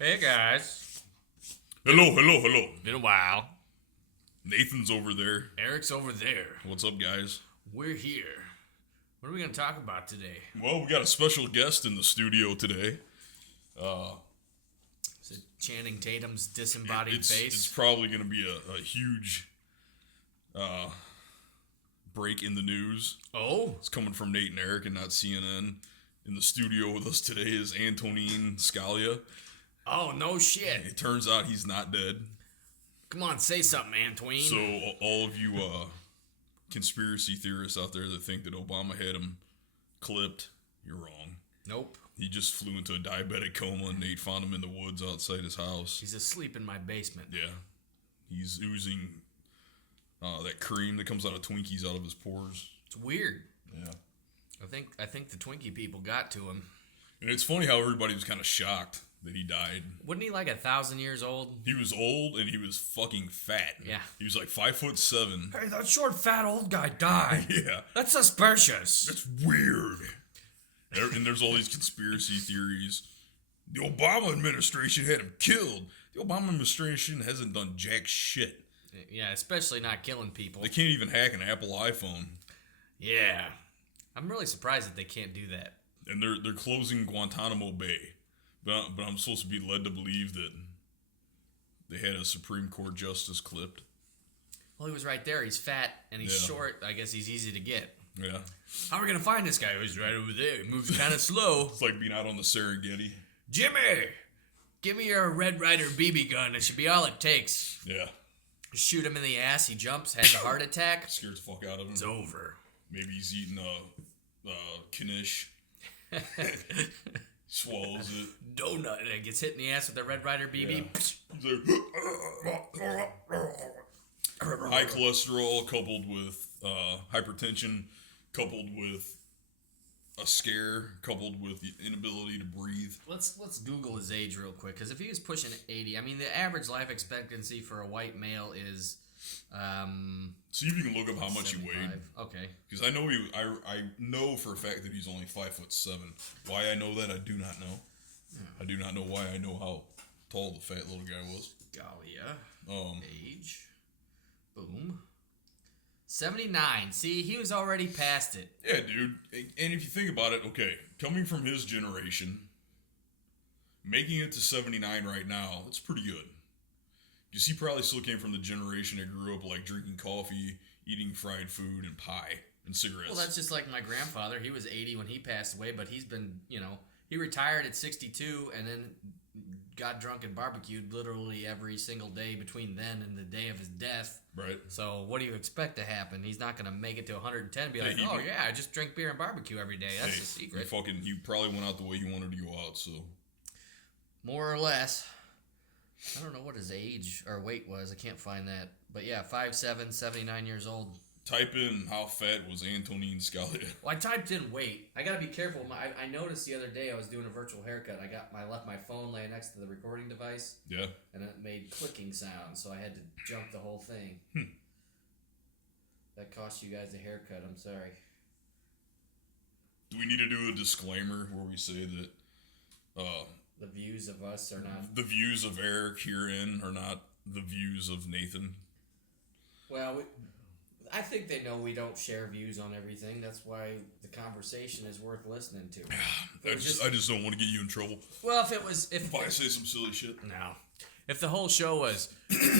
Hey guys. Hello. Been a while. Nathan's over there. Eric's over there. What's up, guys? We're here. What are we going to talk about today? Well, we got a special guest in the studio today. Is it Channing Tatum's disembodied It's face? probably going to be a huge break in the news. Oh? It's coming from Nate and Erik and not CNN. In the studio with us today is Antonin Scalia. Oh, no shit. It turns out he's not dead. Come on, say something, Antoine. So all of you conspiracy theorists out there that think that Obama had him clipped, you're wrong. Nope. He just flew into a diabetic coma and Nate found him in the woods outside his house. He's asleep in my basement. Yeah. He's oozing that cream that comes out of Twinkies out of his pores. It's weird. Yeah. I think the Twinkie people got to him. And it's funny how everybody was kind of shocked that he died. Wasn't he like 1,000 years old? He was old and he was fucking fat. Yeah. He was like 5'7". Hey, that short, fat old guy died. Yeah. That's suspicious. That's weird. And there's all these conspiracy theories. The Obama administration had him killed. The Obama administration hasn't done jack shit. Yeah, especially not killing people. They can't even hack an Apple iPhone. Yeah. I'm really surprised that they can't do that. And they're closing Guantanamo Bay. But I'm supposed to be led to believe that they had a Supreme Court justice clipped. Well, he was right there. He's fat and he's Yeah. short. I guess he's easy to get. Yeah. How are we going to find this guy? Oh, he's right over there. He moves kind of slow. It's like being out on the Serengeti. Jimmy, give me your Red Ryder BB gun. It should be all it takes. Yeah. Shoot him in the ass. He jumps, has a heart attack. Scared the fuck out of him. It's over. Maybe he's eating Knish. Swallows it. Donut. And gets hit in the ass with a Red Ryder BB. Yeah. High cholesterol coupled with hypertension, coupled with a scare, coupled with the inability to breathe. Let's Google his age real quick, because if he was pushing 80, I mean, the average life expectancy for a white male is See if you can look up how much 75. he weighed. Okay. Because I know I know for a fact that he's only 5'7". Why I know that, I do not know. I do not know why I know how tall the fat little guy was. Galia. Age. Boom. 79. See, he was already past it. Yeah, dude. And if you think about it, okay, coming from his generation, making it to 79 right now, that's pretty good. Because he probably still came from the generation that grew up like drinking coffee, eating fried food, and pie and cigarettes. Well, that's just like my grandfather. He was 80 when he passed away, but he's been, he retired at 62 and then got drunk and barbecued literally every single day between then and the day of his death. Right. So what do you expect to happen? He's not going to make it to 110 and be like, Hey, I just drink beer and barbecue every day. That's the secret. He probably went out the way he wanted to go out, so. More or less. I don't know what his age or weight was. I can't find that. But yeah, 5'7", 79 years old. Type in how fat was Antonin Scalia. Well, I typed in weight. I gotta be careful. I noticed the other day I was doing a virtual haircut. I left my phone laying next to the recording device. Yeah. And it made clicking sounds, so I had to jump the whole thing. That cost you guys a haircut. I'm sorry. Do we need to do a disclaimer where we say that the views of us are not... the views of Erik herein are not the views of Nathan? Well, I think they know we don't share views on everything. That's why the conversation is worth listening to. I just don't want to get you in trouble. Well, if I say some silly shit. No. If the whole show was,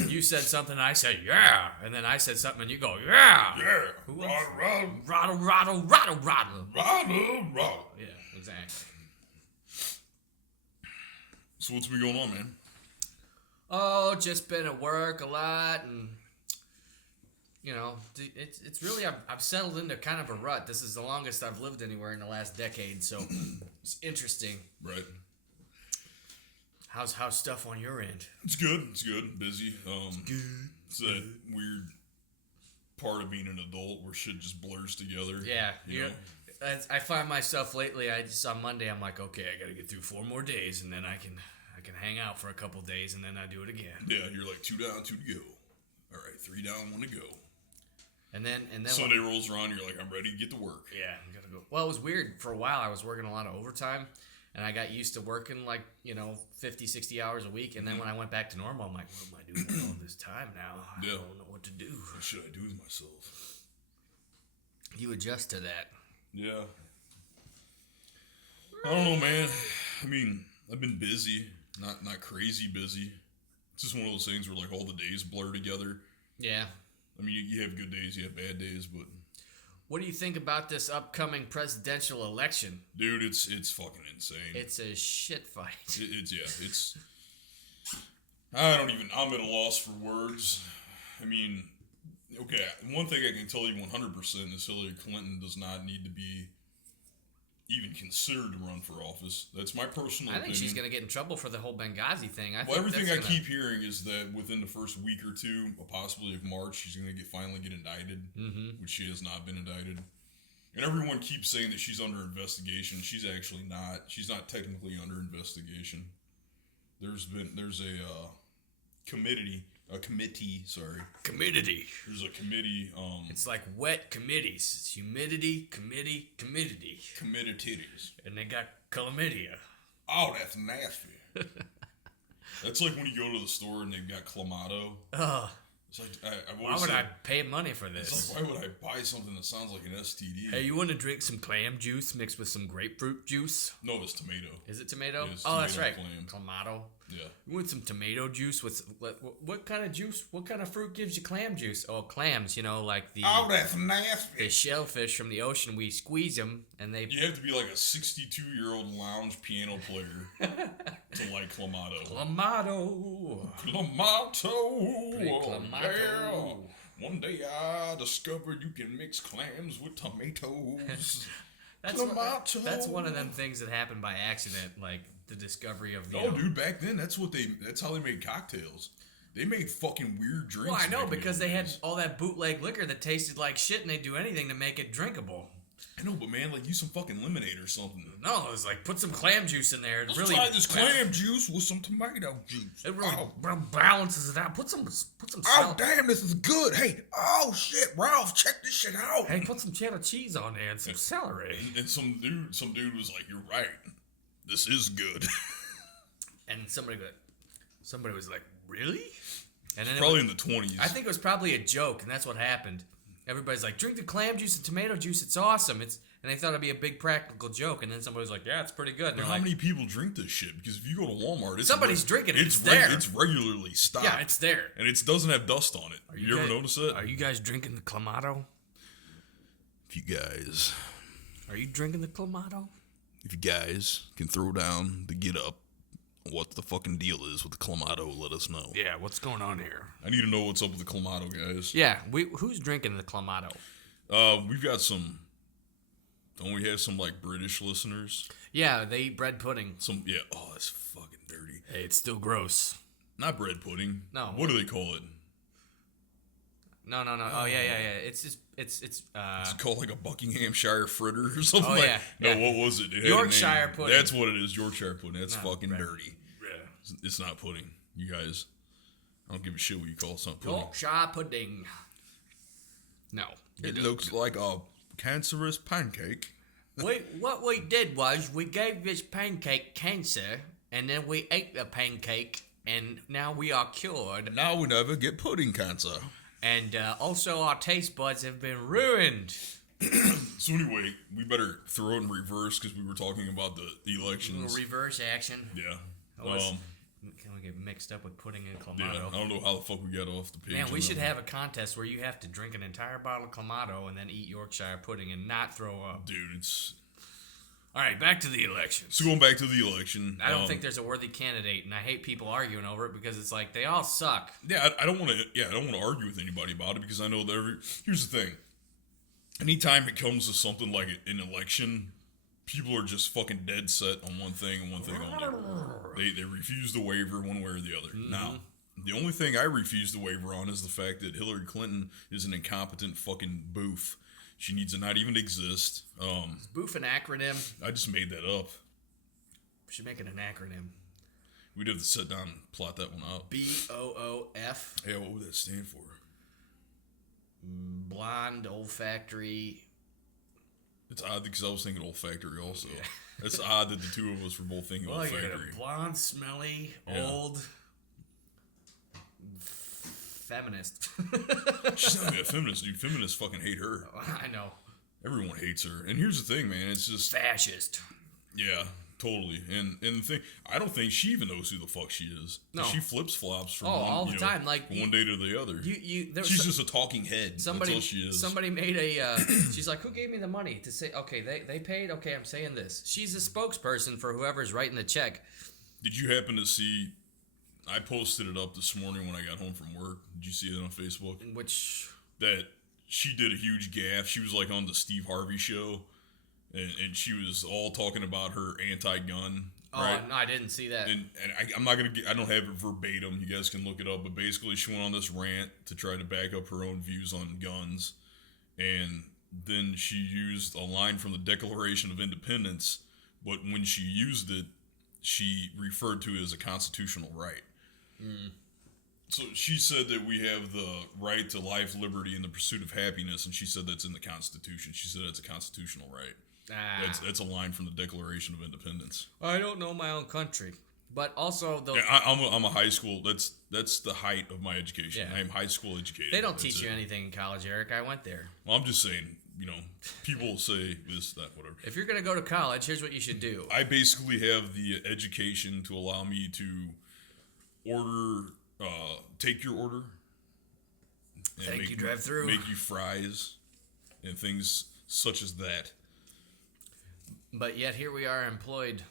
you said something, I said, yeah, and then I said something, and you go, yeah. Yeah. Who Rattle, rattle. Rattle, rattle, rattle, rattle. Rattle, rattle. Yeah, exactly. So what's been going on, man? Oh, just been at work a lot, and, it's really, I've settled into kind of a rut. This is the longest I've lived anywhere in the last decade, so it's interesting. Right. How's stuff on your end? It's good. Busy. It's that weird part of being an adult where shit just blurs together. Yeah. You know? I find myself lately, on Monday, I'm like, okay, I got to get through 4 more days, and then I can hang out for a couple days, and then I do it again. Yeah, you're like 2 down, 2 to go. All right, 3 down, 1 to go. And then Sunday rolls around, you're like, I'm ready to get to work. Yeah, I gotta go. Well, it was weird. For a while, I was working a lot of overtime, And I got used to working 50, 60 hours a week. And then when I went back to normal, I'm like, what am I doing with all this time now? I don't know what to do. What should I do with myself? You adjust to that. Yeah. I don't know, man. I mean, I've been busy. Not crazy busy. It's just one of those things where, all the days blur together. Yeah. I mean, you have good days, you have bad days, but... What do you think about this upcoming presidential election? Dude, it's fucking insane. It's a shit fight. It's... I'm at a loss for words. I mean, okay, one thing I can tell you 100% is Hillary Clinton does not need to be even considered to run for office. That's my personal opinion. I think she's going to get in trouble for the whole Benghazi thing. Everything I keep hearing is that within the first week or two, possibly of March, she's going to finally get indicted, which she has not been indicted. And everyone keeps saying that she's under investigation. She's actually not. She's not technically under investigation. There's a committee. There's a committee. It's like wet committees. It's humidity, committee. Committees. And they got chlamydia. Oh, that's nasty. That's like when you go to the store and they've got Clamato. Ugh. It's like, why would I pay money for this? It's like, why would I buy something that sounds like an STD? Hey, you want to drink some clam juice mixed with some grapefruit juice? No, it's tomato. Is it tomato? Yeah, it's that's tomato right. Clam. Clamato. Yeah. You want some tomato juice with what kind of juice? What kind of fruit gives you clam juice? Oh, clams. Like the that's nasty. the shellfish from the ocean. We squeeze them, and they. You have to be like a 62-year-old lounge piano player to like Clamato. Clamato. Yeah. One day I discovered you can mix clams with tomatoes. That's one of them things that happened by accident, like the discovery of the. Dude, back then that's how they made cocktails. They made fucking weird drinks. Well, I know, because they had all that bootleg liquor that tasted like shit, and they'd do anything to make it drinkable. I know, but man, use some fucking lemonade or something. No, it was like, put some clam juice in there. Let's try this clam juice with some tomato juice. It really balances it out. Put some Oh, damn, this is good. Hey, oh shit, Ralph, check this shit out. Hey, put some cheddar cheese on there and some celery. And some dude was like, "You're right. This is good." And somebody was like, "Really?" And then probably in the 20s. I think it was probably a joke, and that's what happened. Everybody's like, drink the clam juice and tomato juice. It's awesome. And they thought it'd be a big practical joke. And then somebody was like, yeah, it's pretty good. And how many people drink this shit? Because if you go to Walmart, somebody's drinking it. It's there. It's regularly stocked. Yeah, it's there. And it doesn't have dust on it. You ever notice that? Are you guys drinking the Clamato? If you guys. Are you drinking the Clamato? If you guys can throw down the get up, what the fucking deal is with the Clamato, let us know. Yeah, what's going on here? I need to know what's up with the Clamato, guys. Yeah, who's drinking the Clamato? We've got some. Don't we have some British listeners? Yeah, they eat bread pudding. Yeah. Oh, that's fucking dirty. Hey, it's still gross. Not bread pudding. No. What do they call it? No. Oh yeah. It's It's called a Buckinghamshire fritter or something. Yeah. What was it? Yorkshire pudding. That's what it is. Yorkshire pudding. That's fucking dirty. Yeah. It's not pudding. You guys, I don't give a shit what you call something pudding. Yorkshire pudding. No. It looks like a cancerous pancake. What we did was we gave this pancake cancer, and then we ate the pancake, and now we are cured. Now we never get pudding cancer. And also our taste buds have been ruined. So anyway, we better throw it in reverse because we were talking about the elections. Reverse action. Yeah. Can we get mixed up with pudding and Clamato? Yeah, I don't know how the fuck we got off the page. Man, we should have a contest where you have to drink an entire bottle of Clamato and then eat Yorkshire pudding and not throw up. Dude, it's... All right, back to the election. So going back to the election... I don't think there's a worthy candidate, and I hate people arguing over it because it's like, they all suck. Yeah, I don't want to argue with anybody about it because I know that here's the thing. Anytime it comes to something like an election... People are just fucking dead set on one thing and one thing only. They refuse to waver one way or the other. Mm-hmm. Now, the only thing I refuse to waver on is the fact that Hillary Clinton is an incompetent fucking boof. She needs to not even exist. Is boof an acronym? I just made that up. We should make it an acronym. We'd have to sit down and plot that one out. BOOF. Yeah, what would that stand for? Blonde, olfactory... It's odd because I was thinking olfactory also. It's odd that the two of us were both thinking about you're factory. a blonde, smelly, old feminist. She's not even a feminist, dude. Feminists fucking hate her. I know. Everyone hates her. And here's the thing, man. It's just fascist. Yeah, totally. And the thing, I don't think she even knows who the fuck she is. No. She flips flops from all the time, like one day to the other. She's just a talking head. That's all she is. Somebody made a. She's like, who gave me the money to say? Okay, they paid. Okay, I'm saying this. She's a spokesperson for whoever's writing the check. Did you happen to see? I posted it up this morning when I got home from work. Did you see it on Facebook? That she did a huge gaffe. She was like on the Steve Harvey show, and she was all talking about her anti-gun. Oh, right? no, I didn't see that. And I'm not gonna I don't have it verbatim. You guys can look it up. But basically, she went on this rant to try to back up her own views on guns, and then she used a line from the Declaration of Independence. But when she used it, she referred to it as a constitutional right. So she said that we have the right to life, liberty, and the pursuit of happiness, and she said that's in the Constitution. She said that's a constitutional right. That's a line from the Declaration of Independence. I don't know my own country, but also the. Yeah, I'm a high school. That's the height of my education. Yeah. I am high school educated. They don't teach you anything in college, Eric. I went there. Well, I'm just saying. People say this, that, whatever. If you're gonna go to college, here's what you should do. I basically have the education to allow me to order, take your order. Thank you, drive through. Make you fries and things such as that. But yet here we are employed.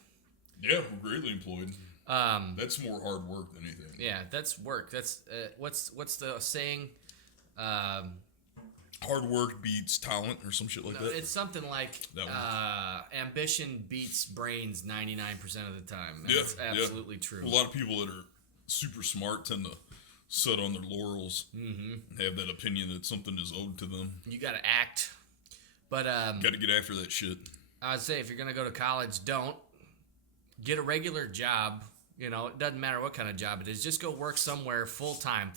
Yeah, we're greatly employed. That's more hard work than anything. Yeah, that's work. That's what's the saying? Hard work beats talent or some shit like that. It's something like ambition beats brains 99% of the time. And it's absolutely true. A lot of people that are super smart tend to sit on their laurels and have that opinion that something is owed to them. You got to act. But got to get after that shit. I would say if you're going to go to college, don't get a regular job. It doesn't matter what kind of job it is. Just go work somewhere full time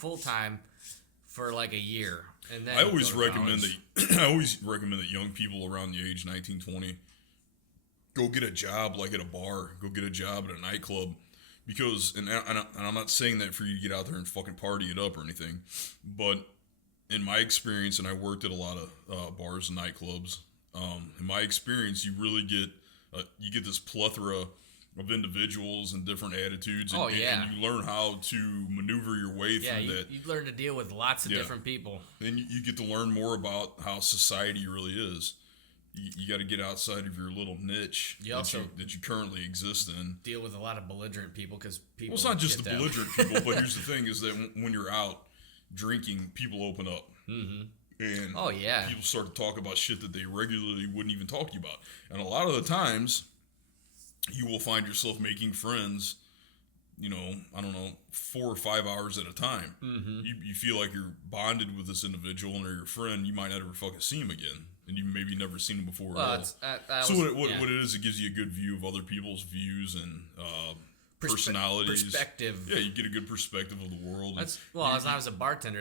for like a year. And then I always recommend that young people around the age 19, 20 go get a job like at a bar, go get a job at a nightclub, because and I'm not saying that for you to get out there and fucking party it up or anything, but in my experience, and I worked at a lot of bars and nightclubs, in my experience, you really get this plethora of individuals and different attitudes, and you learn how to maneuver your way through that. You learn to deal with lots of different people. And you get to learn more about how society really is. You got to get outside of your little niche that you currently exist in. Deal with a lot of belligerent people because people. Well, it's not just the belligerent people, but here's the thing: is that when you're out drinking, people open up. Mm-hmm. And people start to talk about shit that they regularly wouldn't even talk to you about. And a lot of the times, you will find yourself making friends, 4 or 5 hours at a time. Mm-hmm. You feel like you're bonded with this individual and they're your friend. You might never fucking see him again. And you maybe never seen him before at all. So what it is, it gives you a good view of other people's views and personalities. Perspective. Yeah, you get a good perspective of the world. As I was a bartender,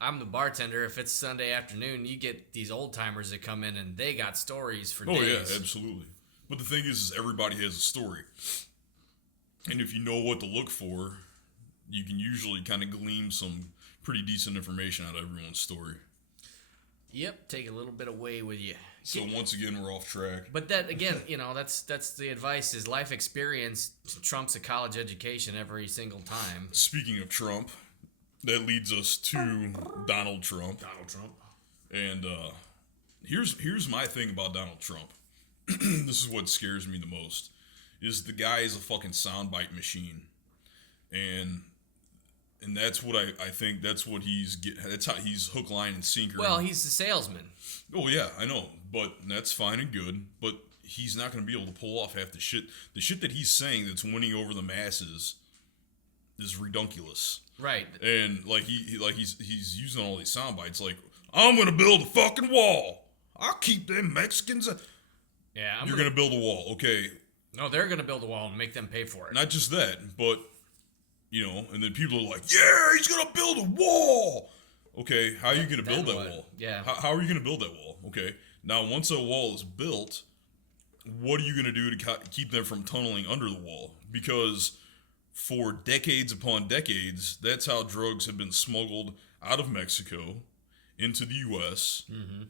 I'm the bartender. If it's Sunday afternoon, you get these old timers that come in and they got stories for days. Oh, yeah, absolutely. But the thing is everybody has a story. And if you know what to look for, you can usually kind of glean some pretty decent information out of everyone's story. Yep, take a little bit away with you. So once again, we're off track. But that again, that's the advice: is life experience trumps a college education every single time. Speaking of Trump, that leads us to Donald Trump. And here's my thing about Donald Trump. This is what scares me the most. Is the guy is a fucking soundbite machine, and that's what I think. That's what that's how he's hook, line, and sinker. Well, he's a salesman. Oh yeah, I know, but that's fine and good. But he's not going to be able to pull off half the shit. The shit that he's saying that's winning over the masses is redunculous. Right. And he's using all these sound bites. Like, I'm going to build a fucking wall. I'll keep them Mexicans. Yeah. You're going to build a wall, okay? No, they're going to build a wall and make them pay for it. Not just that, but and then people are like, yeah, he's going to build a wall. Okay, how are you going to build that wall? Yeah. How are you going to build that wall? Okay, now once a wall is built, what are you going to do to keep them from tunneling under the wall? Because for decades upon decades, that's how drugs have been smuggled out of Mexico into the U.S. Mm-hmm.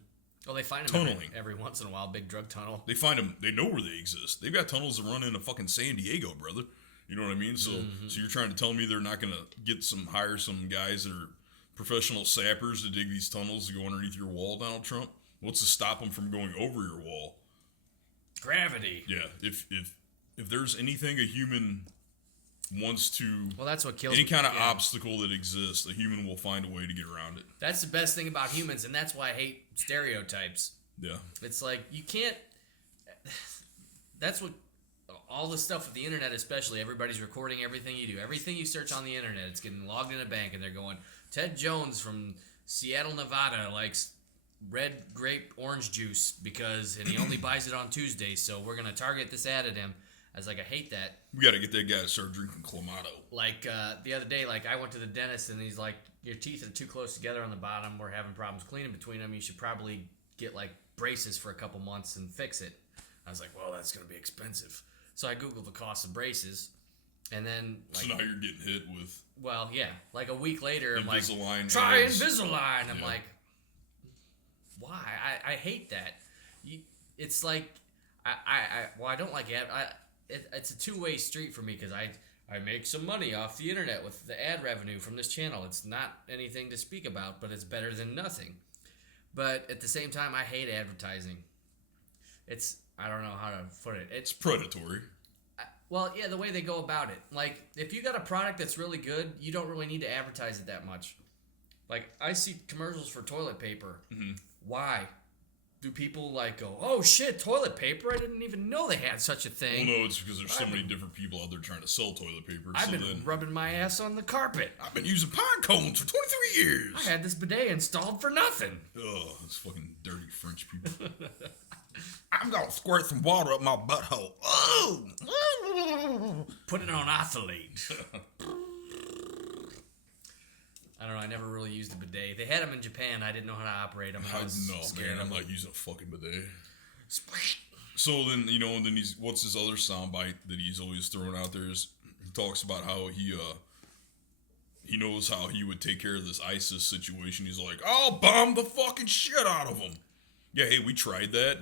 Well, they find them tunneling every once in a while, big drug tunnel. They find them. They know where they exist. They've got tunnels that run into fucking San Diego, brother. You know what I mean? So, so you're trying to tell me they're not going to hire some guys that are professional sappers to dig these tunnels to go underneath your wall, Donald Trump? What's to stop them from going over your wall? Gravity. Yeah. If there's anything a human wants to, well, that's what kills any kind of obstacle that exists, a human will find a way to get around it. That's the best thing about humans, and that's why I hate stereotypes. Yeah. It's like you can't. That's what all the stuff with the internet, especially, everybody's recording everything you do. Everything you search on the internet, it's getting logged in a bank, and they're going, Ted Jones from Seattle, Nevada likes red grape orange juice and he only buys it on Tuesdays, so we're going to target this ad at him. I was like, I hate that. We got to get that guy to start drinking Clamato. Like, the other day, like, I went to the dentist, and he's like, your teeth are too close together on the bottom. We're having problems cleaning between them. You should probably get, like, braces for a couple months and fix it. I was like, well, that's going to be expensive. So I Googled the cost of braces, and then, like... So now you're getting hit with... Well, yeah. Like, a week later, I'm like, try Invisalign. I'm like, why? I hate that. It's like, I don't like it. It's a two-way street for me because I make some money off the internet with the ad revenue from this channel. It's not anything to speak about, but it's better than nothing. But at the same time, I hate advertising. I don't know how to put it. It's predatory. Well, yeah, the way they go about it. Like, if you got a product that's really good, you don't really need to advertise it that much. Like, I see commercials for toilet paper. Mm-hmm. Why? Do people, like, go, oh, shit, toilet paper? I didn't even know they had such a thing. Well, no, it's because there's so many different people out there trying to sell toilet paper. I've been rubbing my ass on the carpet. I've been using pine cones for 23 years. I had this bidet installed for nothing. Oh, those fucking dirty French people. I'm going to squirt some water up my butthole. Oh! Put it on athlete. I don't know. I never really used a bidet. They had them in Japan. I didn't know how to operate them. I'm not using a fucking bidet. So then, and then what's his other soundbite that he's always throwing out there is he talks about how he knows how he would take care of this ISIS situation. He's like, I'll bomb the fucking shit out of them. Yeah, hey, we tried that.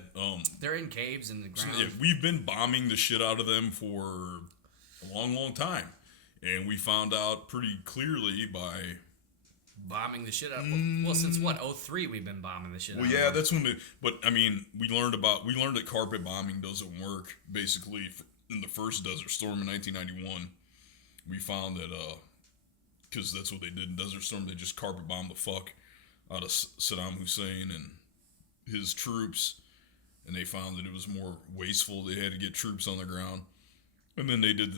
They're in caves in the ground. So, yeah, we've been bombing the shit out of them for a long, long time. And we found out pretty clearly by... Bombing the shit out of them. Well, since what, 2003 we've been bombing the shit out of them. Well, yeah, that's when but, I mean, we learned that carpet bombing doesn't work. Basically, in the first Desert Storm in 1991, we found that, because that's what they did in Desert Storm, they just carpet bombed the fuck out of Saddam Hussein and his troops, and they found that it was more wasteful. They had to get troops on the ground, and then they did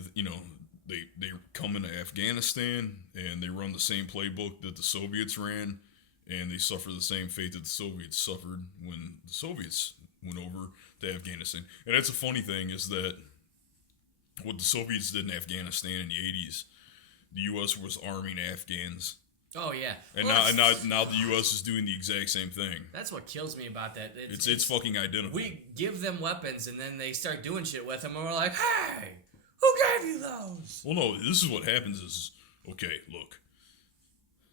they come into Afghanistan and they run the same playbook that the Soviets ran, and they suffer the same fate that the Soviets suffered when the Soviets went over to Afghanistan. And that's a funny thing is that what the Soviets did in Afghanistan in the 80s, the U.S. was arming Afghans. Oh, yeah. And now the U.S. is doing the exact same thing. That's what kills me about that. It's fucking identical. We give them weapons, and then they start doing shit with them, and we're like, hey, who gave you those? Well, no, this is what happens is, okay, look,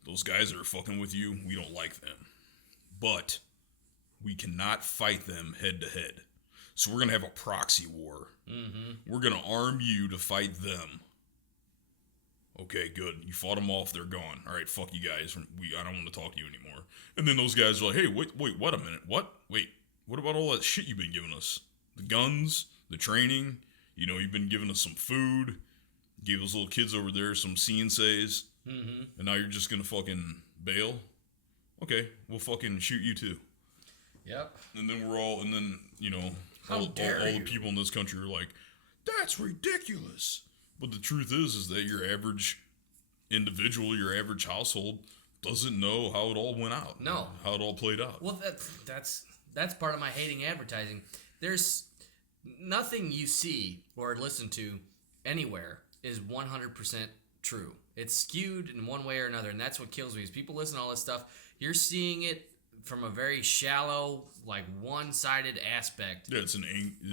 those guys that are fucking with you, we don't like them. But we cannot fight them head to head. So we're going to have a proxy war. Mm-hmm. We're going to arm you to fight them. Okay, good. You fought them off. They're gone. All right, fuck you guys. I don't want to talk to you anymore. And then those guys are like, hey, wait, what a minute. What? Wait, what about all that shit you've been giving us? The guns, the training, you've been giving us some food, gave those little kids over there some CNCs, and now you're just going to fucking bail? Okay, we'll fucking shoot you too. Yep. And then all the people in this country are like, that's ridiculous. But the truth is that your average individual, your average household doesn't know how it all went out. No. How it all played out. Well, that's part of my hating advertising. There's nothing you see or listen to anywhere is 100% true. It's skewed in one way or another, and that's what kills me is people listen to all this stuff. You're seeing it from a very shallow, like one-sided aspect. Yeah, it's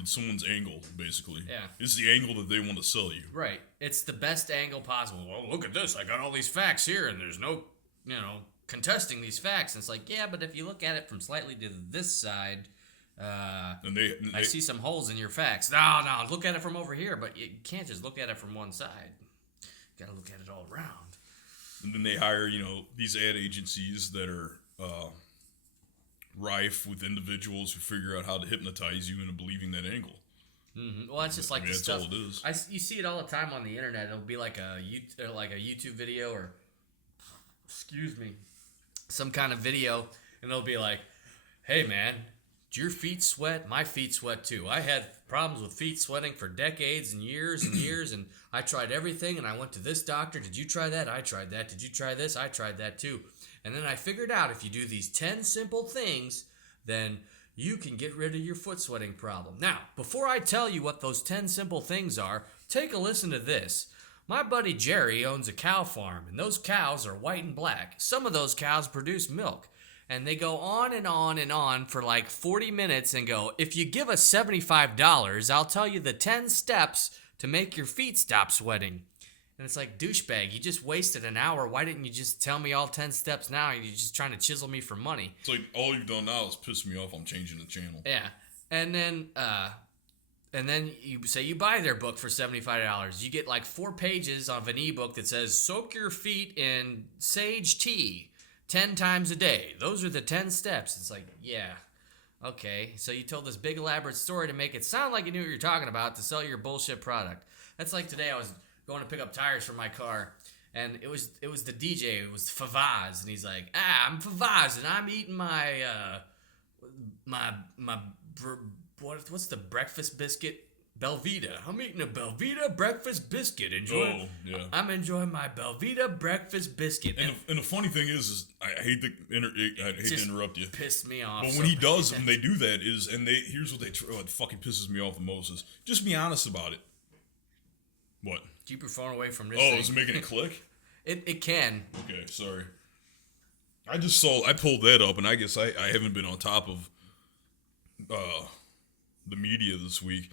someone's angle, basically. Yeah. It's the angle that they want to sell you. Right. It's the best angle possible. Well, look at this. I got all these facts here, and there's no, contesting these facts. And it's like, yeah, but if you look at it from slightly to this side, I see some holes in your facts. No, look at it from over here. But you can't just look at it from one side. You got to look at it all around. And then they hire, these ad agencies that are rife with individuals who figure out how to hypnotize you into believing that angle. Mm-hmm. Well, that's just like the that's stuff. all it is. You see it all the time on the internet. It'll be like a YouTube video or, some kind of video, and it'll be like, "Hey, man, do your feet sweat? My feet sweat too. I had problems with feet sweating for decades and years, and I tried everything, and I went to this doctor. Did you try that? I tried that. Did you try this? I tried that too. And then I figured out if you do these 10 simple things, then you can get rid of your foot sweating problem. Now, before I tell you what those 10 simple things are, take a listen to this. My buddy Jerry owns a cow farm, and those cows are white and black. Some of those cows produce milk. And they go on and on and on for like 40 minutes and go, if you give us $75, I'll tell you the 10 steps to make your feet stop sweating. And it's like, douchebag, you just wasted an hour. Why didn't you just tell me all 10 steps now? You're just trying to chisel me for money. It's like, all you've done now is piss me off. I'm changing the channel. Yeah. And then you say you buy their book for $75. You get like 4 pages of an ebook that says, soak your feet in sage tea 10 times a day. Those are the 10 steps. It's like, yeah, okay. So you told this big elaborate story to make it sound like you knew what you're talking about to sell your bullshit product. That's like today I was going to pick up tires for my car, and it was the DJ. It was Favaz, and he's like, I'm Favaz, and I'm eating what's the breakfast biscuit? Belvita. I'm eating a Belvita breakfast biscuit. Oh, yeah. I'm enjoying my Belvita breakfast biscuit. And the funny thing is I hate to interrupt you. Pissed me off. But when he does, and they do that, here's what fucking pisses me off the most is just be honest about it. What? Keep your phone away from this. Oh, thing. is it making it click? It can. Okay, sorry. I pulled that up, and I guess I haven't been on top of the media this week.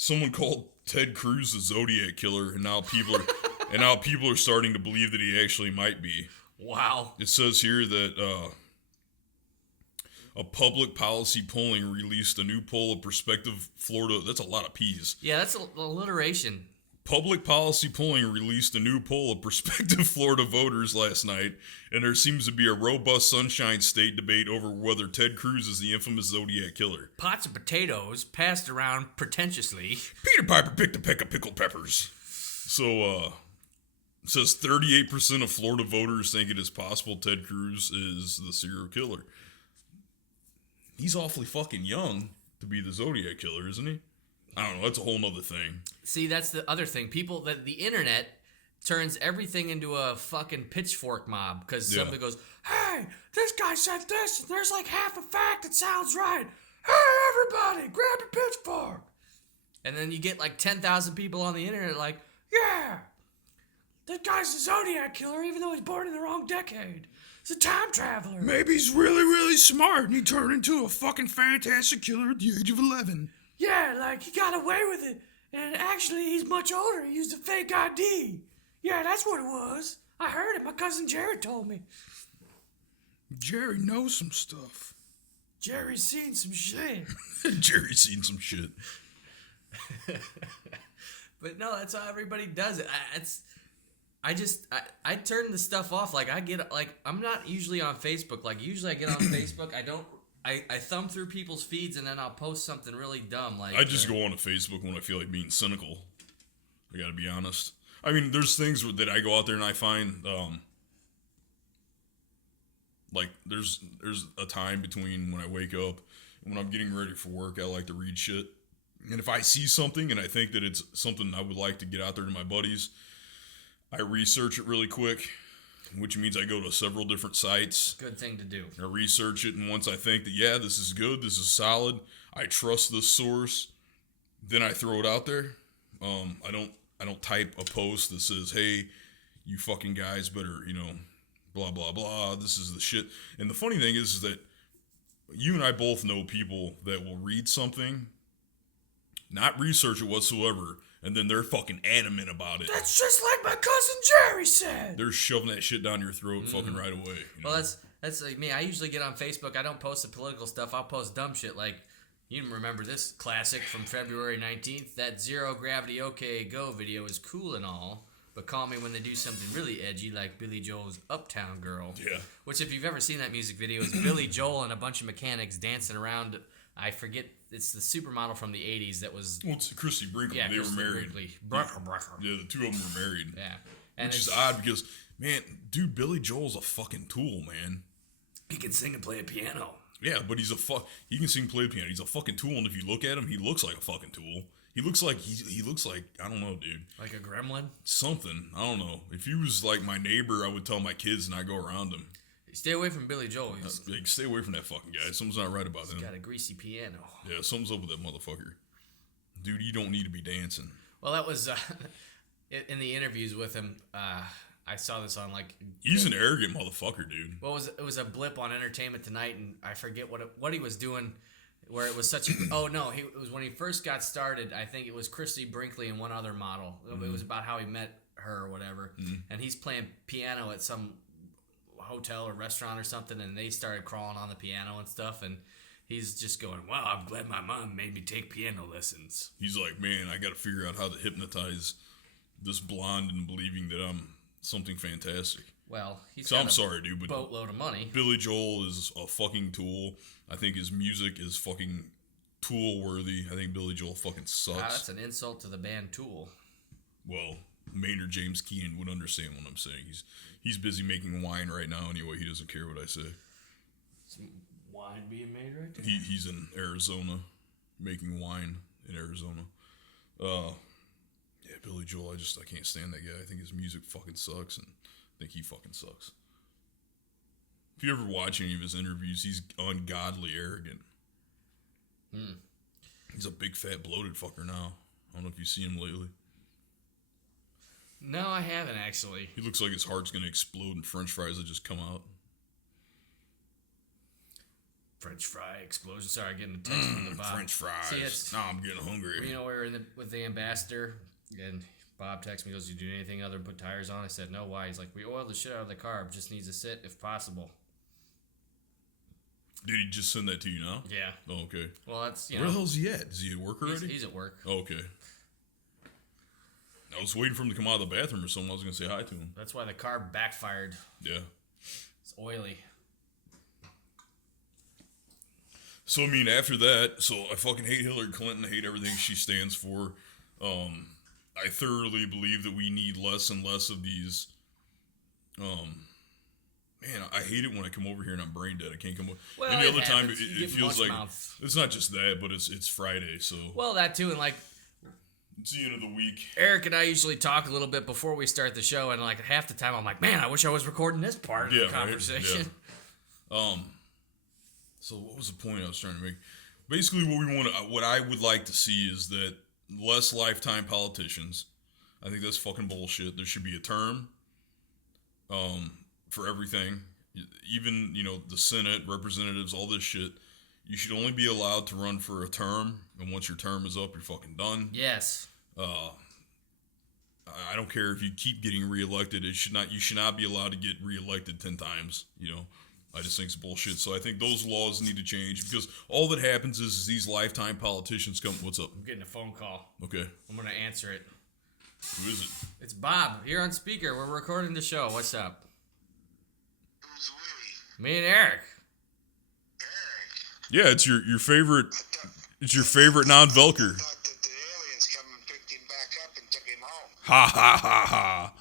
Someone called Ted Cruz the Zodiac Killer, and now people are starting to believe that he actually might be. Wow. It says here that a public policy polling released a new poll of prospective Florida. That's a lot of P's. Yeah, that's alliteration. Public policy polling released a new poll of prospective Florida voters last night, and there seems to be a robust Sunshine State debate over whether Ted Cruz is the infamous Zodiac Killer. Pots of potatoes passed around pretentiously. Peter Piper picked a peck of pickled peppers. So, it says 38% of Florida voters think it is possible Ted Cruz is the serial killer. He's awfully fucking young to be the Zodiac Killer, isn't he? I don't know. That's a whole nother thing. See, that's the other thing. The internet turns everything into a fucking pitchfork mob because somebody goes, hey, this guy said this, and there's like half a fact that sounds right. Hey, everybody, grab your pitchfork. And then you get like 10,000 people on the internet like, yeah, that guy's a Zodiac Killer even though he's born in the wrong decade. He's a time traveler. Maybe he's really, really smart and he turned into a fucking fantastic killer at the age of 11. Yeah, like, he got away with it. And actually, he's much older. He used a fake ID. Yeah, that's what it was. I heard it. My cousin Jared told me. Jerry knows some stuff. Jerry's seen some shit. Jerry's seen some shit. But no, that's how everybody does it. I turn the stuff off. Like, I'm not usually on Facebook. Like, usually I get on Facebook. I thumb through people's feeds and then I'll post something really dumb. Like, I just go on to Facebook when I feel like being cynical. I gotta be honest. I mean, there's things that I go out there and I find, like, there's a time between when I wake up and when I'm getting ready for work, I like to read shit. And if I see something and I think that it's something I would like to get out there to my buddies, I research it really quick, which means I go to several different sites. Good thing to do. I research it, and once I think that, yeah, this is good, this is solid, I trust this source, then I throw it out there. I don't type a post that says, hey, you fucking guys better, blah, blah, blah. This is the shit. And the funny thing is that you and I both know people that will read something, not research it whatsoever, and then they're fucking adamant about it. That's just like my cousin Jerry said. They're shoving that shit down your throat fucking right away. You know? Well, that's like me. I usually get on Facebook. I don't post the political stuff. I'll post dumb shit like, you remember this classic from February 19th? That Zero Gravity OK Go video is cool and all, but call me when they do something really edgy like Billy Joel's Uptown Girl. Yeah. Which, if you've ever seen that music video, is Billy Joel and a bunch of mechanics dancing around. I forget, it's the supermodel from the 80s that was... Well, it's Christy Brinkley. Yeah, they Christy were married. Brinkley. Yeah, the two of them were married. Yeah. And which is odd because, man, dude, Billy Joel's a fucking tool, man. He can sing and play a piano. Yeah, but he can sing, play the piano. He's a fucking tool, and if you look at him, he looks like a fucking tool. He looks like I don't know, dude. Like a gremlin? Something. I don't know. If he was like my neighbor, I would tell my kids not go around him. Stay away from Billy Joel. He's Stay away from that fucking guy. Something's not right about him. got a greasy piano. Yeah, something's up with that motherfucker. Dude, you don't need to be dancing. Well, that was in the interviews with him. I saw this on like. He's an arrogant motherfucker, dude. Well, it was a blip on Entertainment Tonight, and I forget what he was doing. Where it was such a it was when he first got started. I think it was Christy Brinkley and one other model. Mm-hmm. It was about how he met her or whatever, and he's playing piano at some hotel or restaurant or something, and they started crawling on the piano and stuff, and he's just going, wow, I'm glad my mom made me take piano lessons. He's like, man, I got to figure out how to hypnotize this blonde into believing that I'm something fantastic. Well, he's I'm sorry, dude, but boatload of money. Billy Joel is a fucking tool. I think his music is fucking Tool worthy. I think Billy Joel fucking sucks. That's an insult to the band Tool. Well, Maynard James Keenan would understand what I'm saying. He's busy making wine right now anyway. He doesn't care what I say. Some wine being made right there? He's in Arizona, making wine in Arizona. Yeah, Billy Joel, I can't stand that guy. I think his music fucking sucks, and I think he fucking sucks. If you ever watch any of his interviews, he's ungodly arrogant. He's a big, fat, bloated fucker now. I don't know if you see him lately. No, I haven't, actually. He looks like his heart's going to explode and french fries will just come out. French fry explosion. Sorry, getting a text from the Bob. French fries. See, now I'm getting hungry. You know, we were with the ambassador, and Bob texted me, goes, you do anything other than put tires on? I said, no, why? He's like, we oiled the shit out of the car. It just needs to sit if possible. Did he just send that to you now? Yeah. Oh, okay. Well, that's, Where the hell's he at? Is he at work already? He's at work. Oh, okay. I was waiting for him to come out of the bathroom or something. I was going to say hi to him. That's why the car backfired. Yeah. It's oily. So, I mean, after that, I fucking hate Hillary Clinton. I hate everything she stands for. I thoroughly believe that we need less and less of these. Man, I hate it when I come over here and I'm brain dead. I can't come over. Well, any other time, happens. it feels like it's not just that, but it's Friday, so. Well, that too, and like. It's the end of the week. Eric and I usually talk a little bit before we start the show, and like half the time I'm like, man, I wish I was recording this part of the conversation. Right? Yeah. So what was the point I was trying to make? Basically, what I would like to see is that less lifetime politicians. I think that's fucking bullshit. There should be a term. For everything, even the Senate, representatives, all this shit. You should only be allowed to run for a term, and once your term is up, you're fucking done. Yes. I don't care if you keep getting reelected. You should not be allowed to get reelected 10 times. I just think it's bullshit. So I think those laws need to change because all that happens is these lifetime politicians come. What's up? I'm getting a phone call. Okay. I'm gonna answer it. Who is it? It's Bob. You're on speaker. We're recording the show. What's up? Who's we? Me and Eric. Yeah, it's your favorite. It's your favorite non-Velker. I thought that the aliens come and picked him back up and took him home. Ha ha ha ha.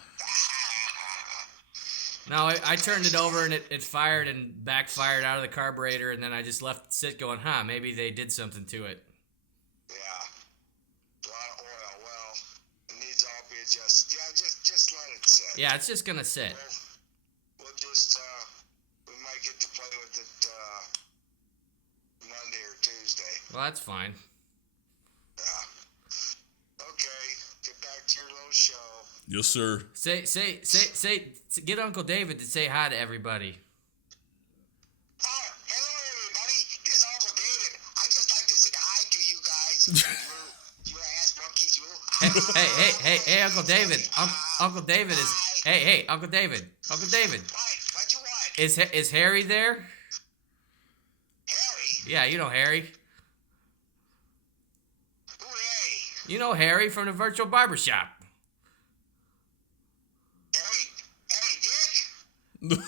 No, I turned it over and it fired and backfired out of the carburetor, and then I just left it sit going, maybe they did something to it. Yeah. A lot of oil. Well, it needs all be adjusted. Yeah, just let it sit. Yeah, it's just gonna sit. We'll just, we might get to play with it, Monday or Tuesday. Well, that's fine. Yeah. Okay, get back to your little show. Yes, sir. Say, get Uncle David to say hi to everybody. Oh, hello everybody. This is Uncle David. I just like to say hi to you guys. you ass monkeys, you. Hey, Uncle David. Uncle David is. Hey, Uncle David. Uncle David. What you want? Is Harry there? Harry? Yeah, you know Harry. Who Harry? You know Harry from the virtual barbershop. Harry Dick?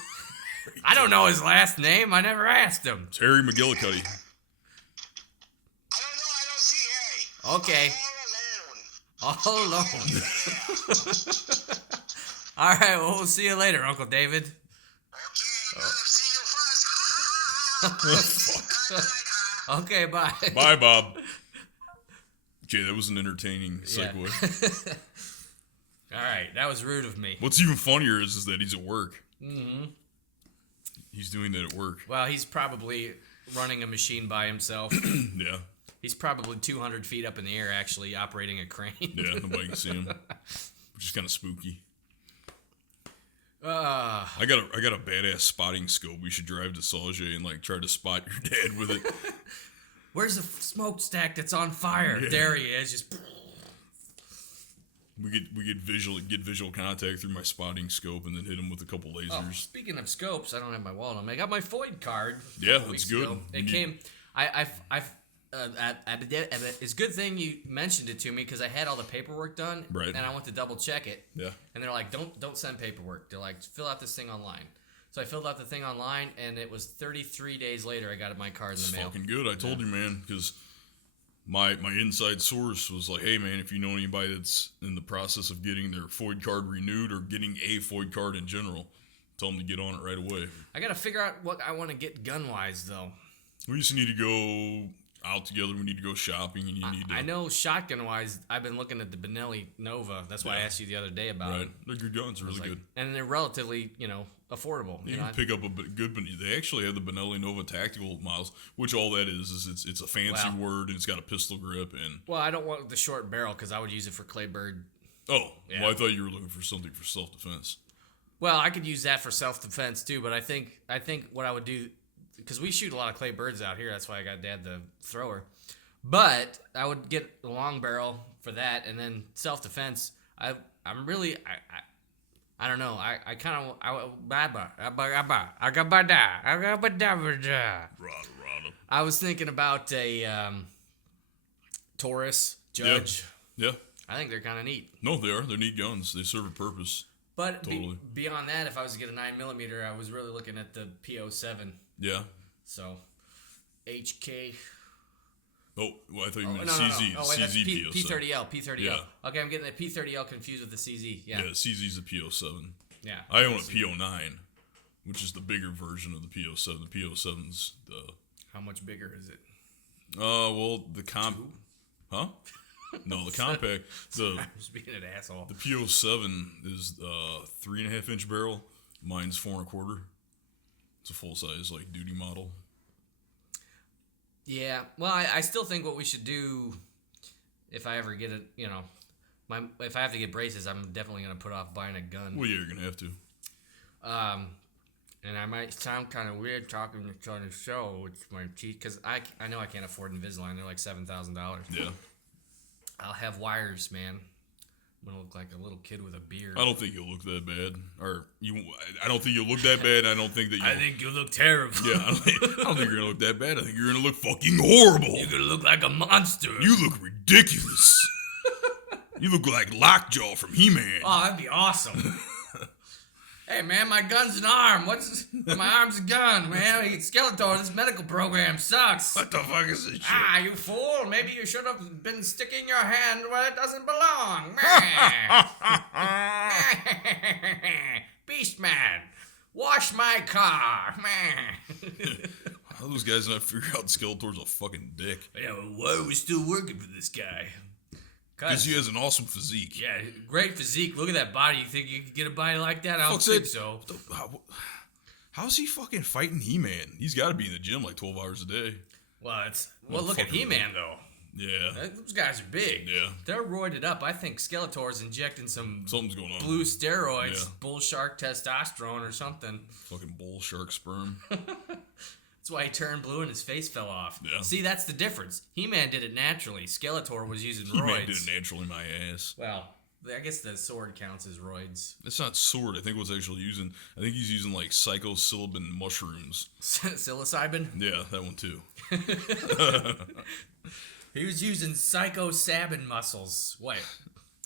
I don't know his last name. I never asked him. It's Harry McGillicuddy. I don't know. I don't see Harry. Okay. I'm All alone. All right, well, we'll see you later, Uncle David. Okay, see you first. Okay, bye. Bye, Bob. Okay, that was an entertaining segue. Yeah. All right, that was rude of me. What's even funnier is that he's at work. Mm-hmm. He's doing that at work. Well, he's probably running a machine by himself. Yeah. He's probably 200 feet up in the air, actually, operating a crane. Yeah, nobody can see him. Which is kind of spooky. Uh, I got a badass spotting scope. We should drive to Sauget and like try to spot your dad with it. Where's the smokestack that's on fire? Yeah. There he is. Just. We get visual contact through my spotting scope and then hit him with a couple lasers. Oh, speaking of scopes, I don't have my wallet on me. I got my Foyd card. Yeah, that's good. Ago. It came. It's a good thing you mentioned it to me because I had all the paperwork done, Right. And I went to double check it. Yeah. And they're like, don't send paperwork. They're like, fill out this thing online. So I filled out the thing online, and it was 33 days later I got my card in the mail. Fucking good. I told you, man, because my inside source was like, hey, man, if you know anybody that's in the process of getting their Foyd card renewed or getting a Foyd card in general, tell them to get on it right away. I got to figure out what I want to get gun-wise, though. We just need to go out together. We need to go shopping, and you need to. I know shotgun-wise, I've been looking at the Benelli Nova. That's why I asked you the other day about Right. it. They're good guns. They're really good. And they're relatively, affordable. You can pick up a good, but they actually have the Benelli Nova tactical models, which all that is it's a fancy word and it's got a pistol grip and. Well, I don't want the short barrel because I would use it for clay bird. Oh, Yeah. well, I thought you were looking for something for self-defense. Well, I could use that for self-defense too, but I think what I would do, because we shoot a lot of clay birds out here, that's why I got Dad the thrower. But I would get the long barrel for that, and then self-defense. I don't know. I was thinking about a Taurus Judge. Yeah. I think they're kind of neat. No, they are. They're neat guns. They serve a purpose. But Totally. Beyond that, if I was to get a 9mm, I was really looking at the PO7. Yeah. So, HK. Oh, well, I thought you meant No. CZ. Oh, wait, that's CZ PO7. P30L. Yeah. Okay, I'm getting the P30L confused with the CZ. Yeah. Yeah, CZ's a PO7. Yeah. I own a PO9, which is the bigger version of the PO7. The PO7's the. How much bigger is it? Well, the Huh? No, the compact. I'm just being an asshole. The PO7 is 3.5 inch barrel. Mine's 4 1/4. It's a full size like duty model. Yeah. Well, I still think what we should do, if I ever get it, if I have to get braces, I'm definitely gonna put off buying a gun. Well, yeah, you're gonna have to. And I might sound kind of weird talking on the show with my teeth, because I know I can't afford Invisalign. They're like $7,000. Yeah. I'll have wires, man. I'm gonna look like a little kid with a beard. I don't think you'll look that bad. I don't think you'll look that bad. I don't think that I think you look terrible. Yeah, I don't think you're gonna look that bad. I think you're gonna look fucking horrible. You're gonna look like a monster. You look ridiculous. You look like Lockjaw from He-Man. Oh, that'd be awesome. Hey, man, my gun's an arm. My arm's a gun, man. Skeletor, this medical program sucks. What the fuck is this shit? You fool. Maybe you should have been sticking your hand where it doesn't belong. Beast man, wash my car. How those guys not figure out Skeletor's a fucking dick? Yeah, why are we still working for this guy? Because he has an awesome physique. Yeah, great physique. Look at that body. You think you could get a body like that? I don't think so. How's he fucking fighting He-Man? He's got to be in the gym like 12 hours a day. Well, look at He-Man, though. Yeah. Those guys are big. Yeah. They're roided up. I think Skeletor's injecting some Something's going on. blue steroids, Yeah. bull shark testosterone or something. Fucking bull shark sperm. That's why he turned blue and his face fell off. Yeah. See, that's the difference. He-Man did it naturally. Skeletor was using roids. He-Man did it naturally, my ass. Well, I guess the sword counts as roids. It's not sword. I think what's actually using. I think he's using like psilocybin mushrooms. Psilocybin? Yeah, that one too. He was using psilocybin muscles. What?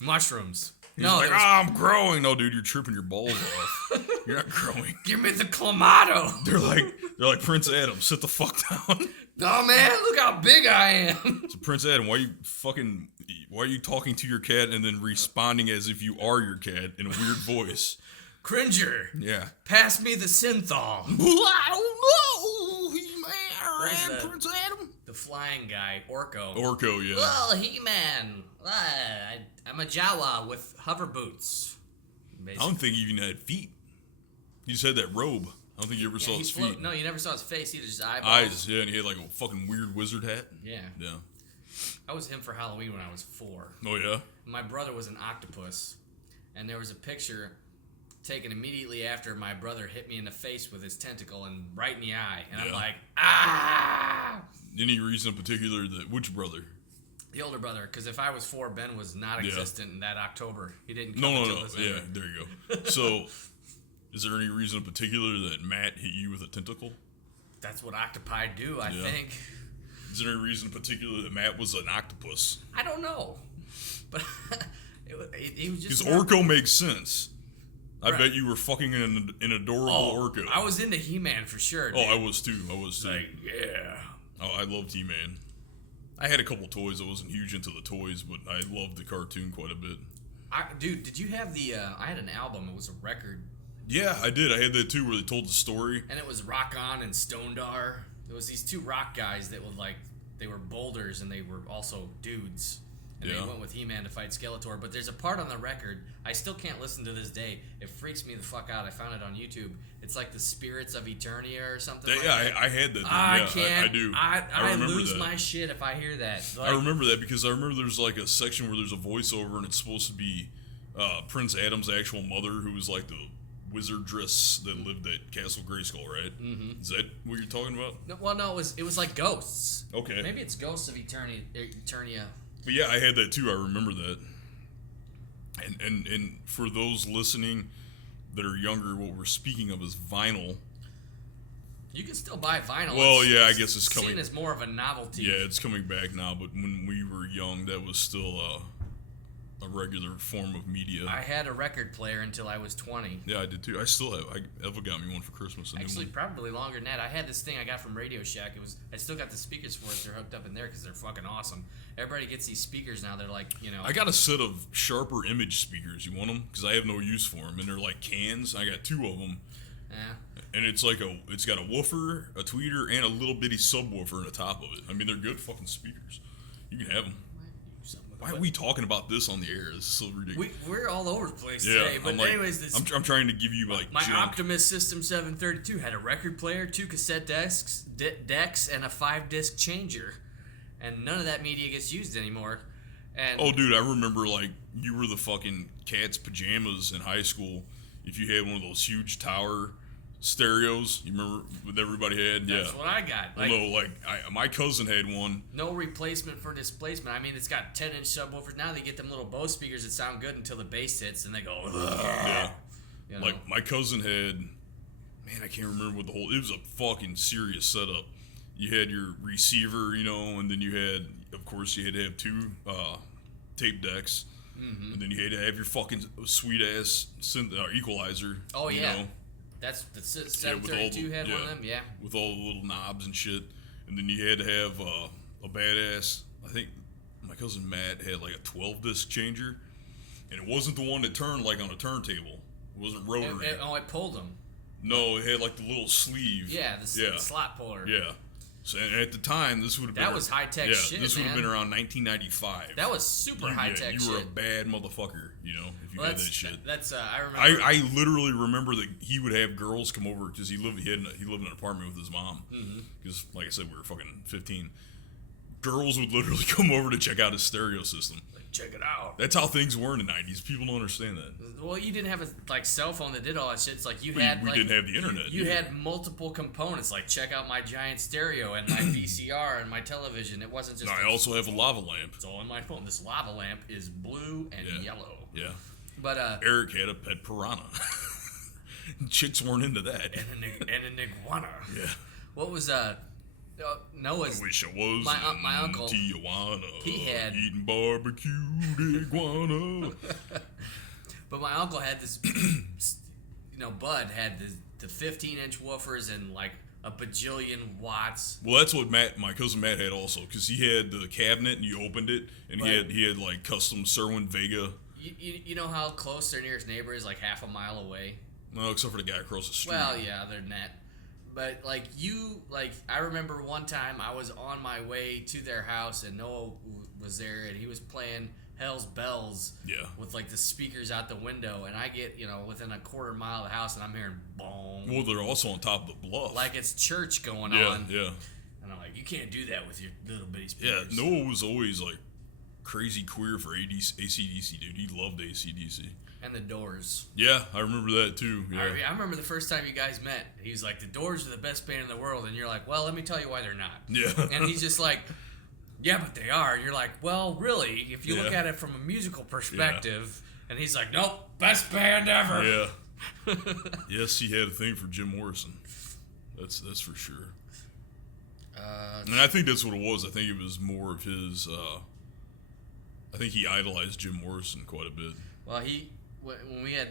Mushrooms. He's like, I'm growing. No, dude, you're tripping your balls off. You're not growing. Give me the clamato. They're like Prince Adam. Sit the fuck down. Oh man, look how big I am. So Prince Adam, why are you talking to your cat and then responding as if you are your cat in a weird voice? Cringer. Yeah. Pass me the synthol. I don't know. Where's the- Prince Adam. The flying guy, Orko. Orko, yeah. Well, He-Man. I'm a Jawa with hover boots. I don't think he even had feet. He just had that robe. I don't think you ever saw his feet. No, you never saw his face. Either just eyeballs. Eyes, yeah, and he had like a fucking weird wizard hat. Yeah. Yeah. I was him for Halloween when I was 4. Oh, yeah? My brother was an octopus, and there was a picture taken immediately after my brother hit me in the face with his tentacle and right in the eye, and I'm Yeah. like, ah! Any reason in particular which brother? The older brother, because if I was 4, Ben was not Yeah. existent in that October. He didn't come No. until December. Yeah, there you go. So, is there any reason in particular that Matt hit you with a tentacle? That's what octopi do, I Yeah. think. Is there any reason in particular that Matt was an octopus? I don't know. But he was just... Because Orko makes sense. I Right. bet you were fucking an adorable Orko. I was into He-Man for sure, dude. I was too. Like, yeah. Oh, I loved He-Man. I had a couple toys. I wasn't huge into the toys, but I loved the cartoon quite a bit. Dude, did you have the... I had an album. It was a record. Yeah, I did. I had that too, where they told the story. And it was Rock On and Stondar. It was these 2 rock guys that would they were boulders and they were also dudes. And Yeah. they went with He-Man to fight Skeletor. But there's a part on the record, I still can't listen to this day. It freaks me the fuck out. I found it on YouTube. It's like the Spirits of Eternia or something like that. I had that. I Yeah, can't. I do. I remember lose that. my shit if I hear that. I remember that because I remember there's like a section where there's a voiceover and it's supposed to be Prince Adam's actual mother, who was like the wizardress that lived at Castle Grayskull, right? Mm-hmm. Is that what you're talking about? No, it was like Ghosts. Okay. Maybe it's Ghosts of Eternia. But yeah, I had that too. I remember that. And for those listening that are younger, what we're speaking of is vinyl. You can still buy vinyl. Well, yeah, I guess it's seen coming. as more of a novelty. Yeah, it's coming back now. But when we were young, that was still a regular form of media. I had a record player until I was 20. Yeah, I did too. I still have. Eva got me one for Christmas. A new Actually, one. probably longer than that. I had this thing I got from Radio Shack. I still got the speakers for it. They're hooked up in there because they're fucking awesome. Everybody gets these speakers now. They're like, I got a set of sharper image speakers. You want them? Because I have no use for them, and they're like cans. I got 2 of them, and it's got a woofer, a tweeter, and a little bitty subwoofer on the top of it. I mean, they're good fucking speakers. You can have them. Why are we talking about this on the air? This is so ridiculous. We're all over the place Yeah, today. But anyways, I'm trying to give you like my junk. Optimus System 732 had a record player, 2 cassette decks, and a 5-disc changer. And none of that media gets used anymore. And Oh, dude, I remember like you were the fucking cat's pajamas in high school. If you had one of those huge tower stereos, you remember what everybody had? that's what I got. Like, No, my cousin had one. no replacement for displacement. I mean, it's got 10-inch subwoofers. Now they get them little Bose speakers that sound good until the bass hits, and they go. Yeah. You know? Like my cousin had, man, I can't remember what it was a fucking serious setup. You had your receiver, and then you had, of course, you had to have 2 tape decks, and then you had to have your fucking sweet ass equalizer. Oh, you yeah. know, That's the Yeah, with all 732 the- had one yeah. of them. Yeah. with all the little knobs and shit, and then you had to have a badass. I think my cousin Matt had like a 12-disc changer, and it wasn't the one that turned like on a turntable. It wasn't rotary. It pulled them. No, it had like the little sleeve. Yeah, the slot puller. Yeah. So and at the time, this would have been That was high-tech shit, This would have man. been around 1995. That was super high-tech You were a shit. bad motherfucker, if you had that shit. That's I remember. I literally remember that he would have girls come over because he lived in an apartment with his mom. Because like I said, we were fucking 15. girls would literally come over to check out his stereo system. Like, check it out. That's how things were in the 90s. People don't understand that. Well, you didn't have a cell phone that did all that shit. It's like we didn't have the internet. You had multiple components. Like, check out my giant stereo and my VCR and my television. It wasn't just. I also have a lava lamp. It's all on my phone. This lava lamp is blue and yellow. Yeah. But Erik had a pet piranha. Chicks weren't into that. And an iguana. Yeah. What was Noah's? I wish I was my uncle. Tijuana. He had eating barbecued iguana. But my uncle had this. Bud had the 15-inch woofers and like a bajillion watts. Well, that's what my cousin Matt had also, because he had the cabinet and you opened it, and he had like custom Serwin Vega. You know how close their nearest neighbor is, like half a mile away? No, except for the guy across the street. Well, yeah, other than that. But, I remember one time I was on my way to their house and Noah was there and he was playing Hell's Bells with, like, the speakers out the window. And I get, within a quarter mile of the house and I'm hearing boom. Well, they're also on top of the bluff. Like it's church going on. Yeah. And I'm like, you can't do that with your little bitty speakers. Yeah, Noah was always, like, crazy queer for AC/DC, dude. He loved AC/DC. And the Doors. Yeah, I remember that too. Yeah. I remember the first time you guys met. He was like, the Doors are the best band in the world. And you're like, well, let me tell you why they're not. Yeah. And he's just like, yeah, but they are. And you're like, well, really? If you look at it from a musical perspective. And he's like, nope, best band ever. Yeah. Yes, he had a thing for Jim Morrison. That's for sure. And I think that's what it was. I think it was more of his... I think he idolized Jim Morrison quite a bit. Well, when we had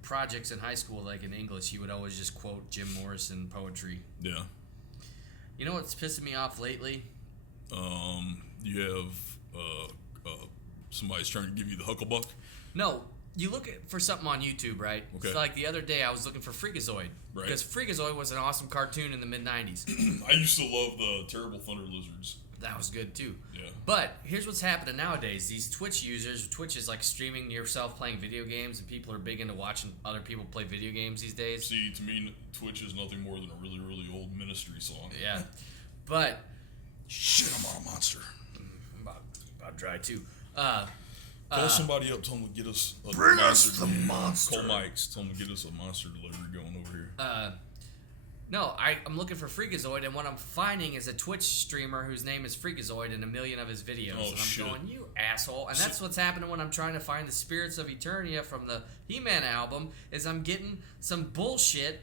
projects in high school, like in English, he would always just quote Jim Morrison poetry. Yeah. You know what's pissing me off lately? You have somebody's trying to give you the hucklebuck. No, you look for something on YouTube, right? Okay. So like the other day, I was looking for Freakazoid. Right. Because Freakazoid was an awesome cartoon in the mid-90s. I used to love the Terrible Thunder Lizards. That was good too. Yeah. But here's what's happening nowadays. These Twitch users, Twitch is like streaming yourself playing video games, and people are big into watching other people play video games these days. See, to me, Twitch is nothing more than a really, really old Ministry song. Yeah. But... Shit, I'm on a monster. I'm about dry too. Call somebody up, tell them to get us a bring monster. us the monster. Call Mike's, tell them to get us a monster delivery going over here. No, I'm looking for Freakazoid, and what I'm finding is a Twitch streamer whose name is Freakazoid in a million of his videos. Oh, and I'm shit. going, you asshole. And that's what's happening when I'm trying to find the Spirits of Eternia from the He-Man album, is I'm getting some bullshit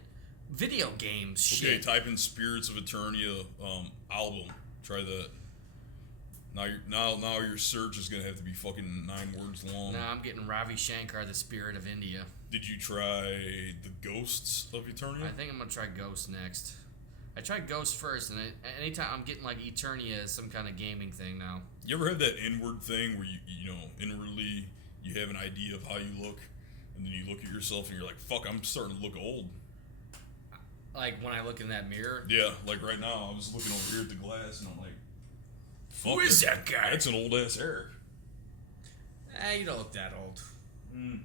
video games shit. Okay, type in Spirits of Eternia album. Try that. Now your search is gonna have to be fucking 9 words long. No, I'm getting Ravi Shankar, the Spirit of India. Did you try the Ghosts of Eternia? I think I'm gonna try Ghost next. I tried Ghost first, and anytime I'm getting like Eternia as some kind of gaming thing now. You ever have that inward thing where you know inwardly you have an idea of how you look, and then you look at yourself and you're like, "Fuck, I'm starting to look old." Like when I look in that mirror. Yeah, like right now I was looking over here at the glass and I'm like, "Fuck, who is that guy? That's an old ass Erik." You don't look that old. Mm.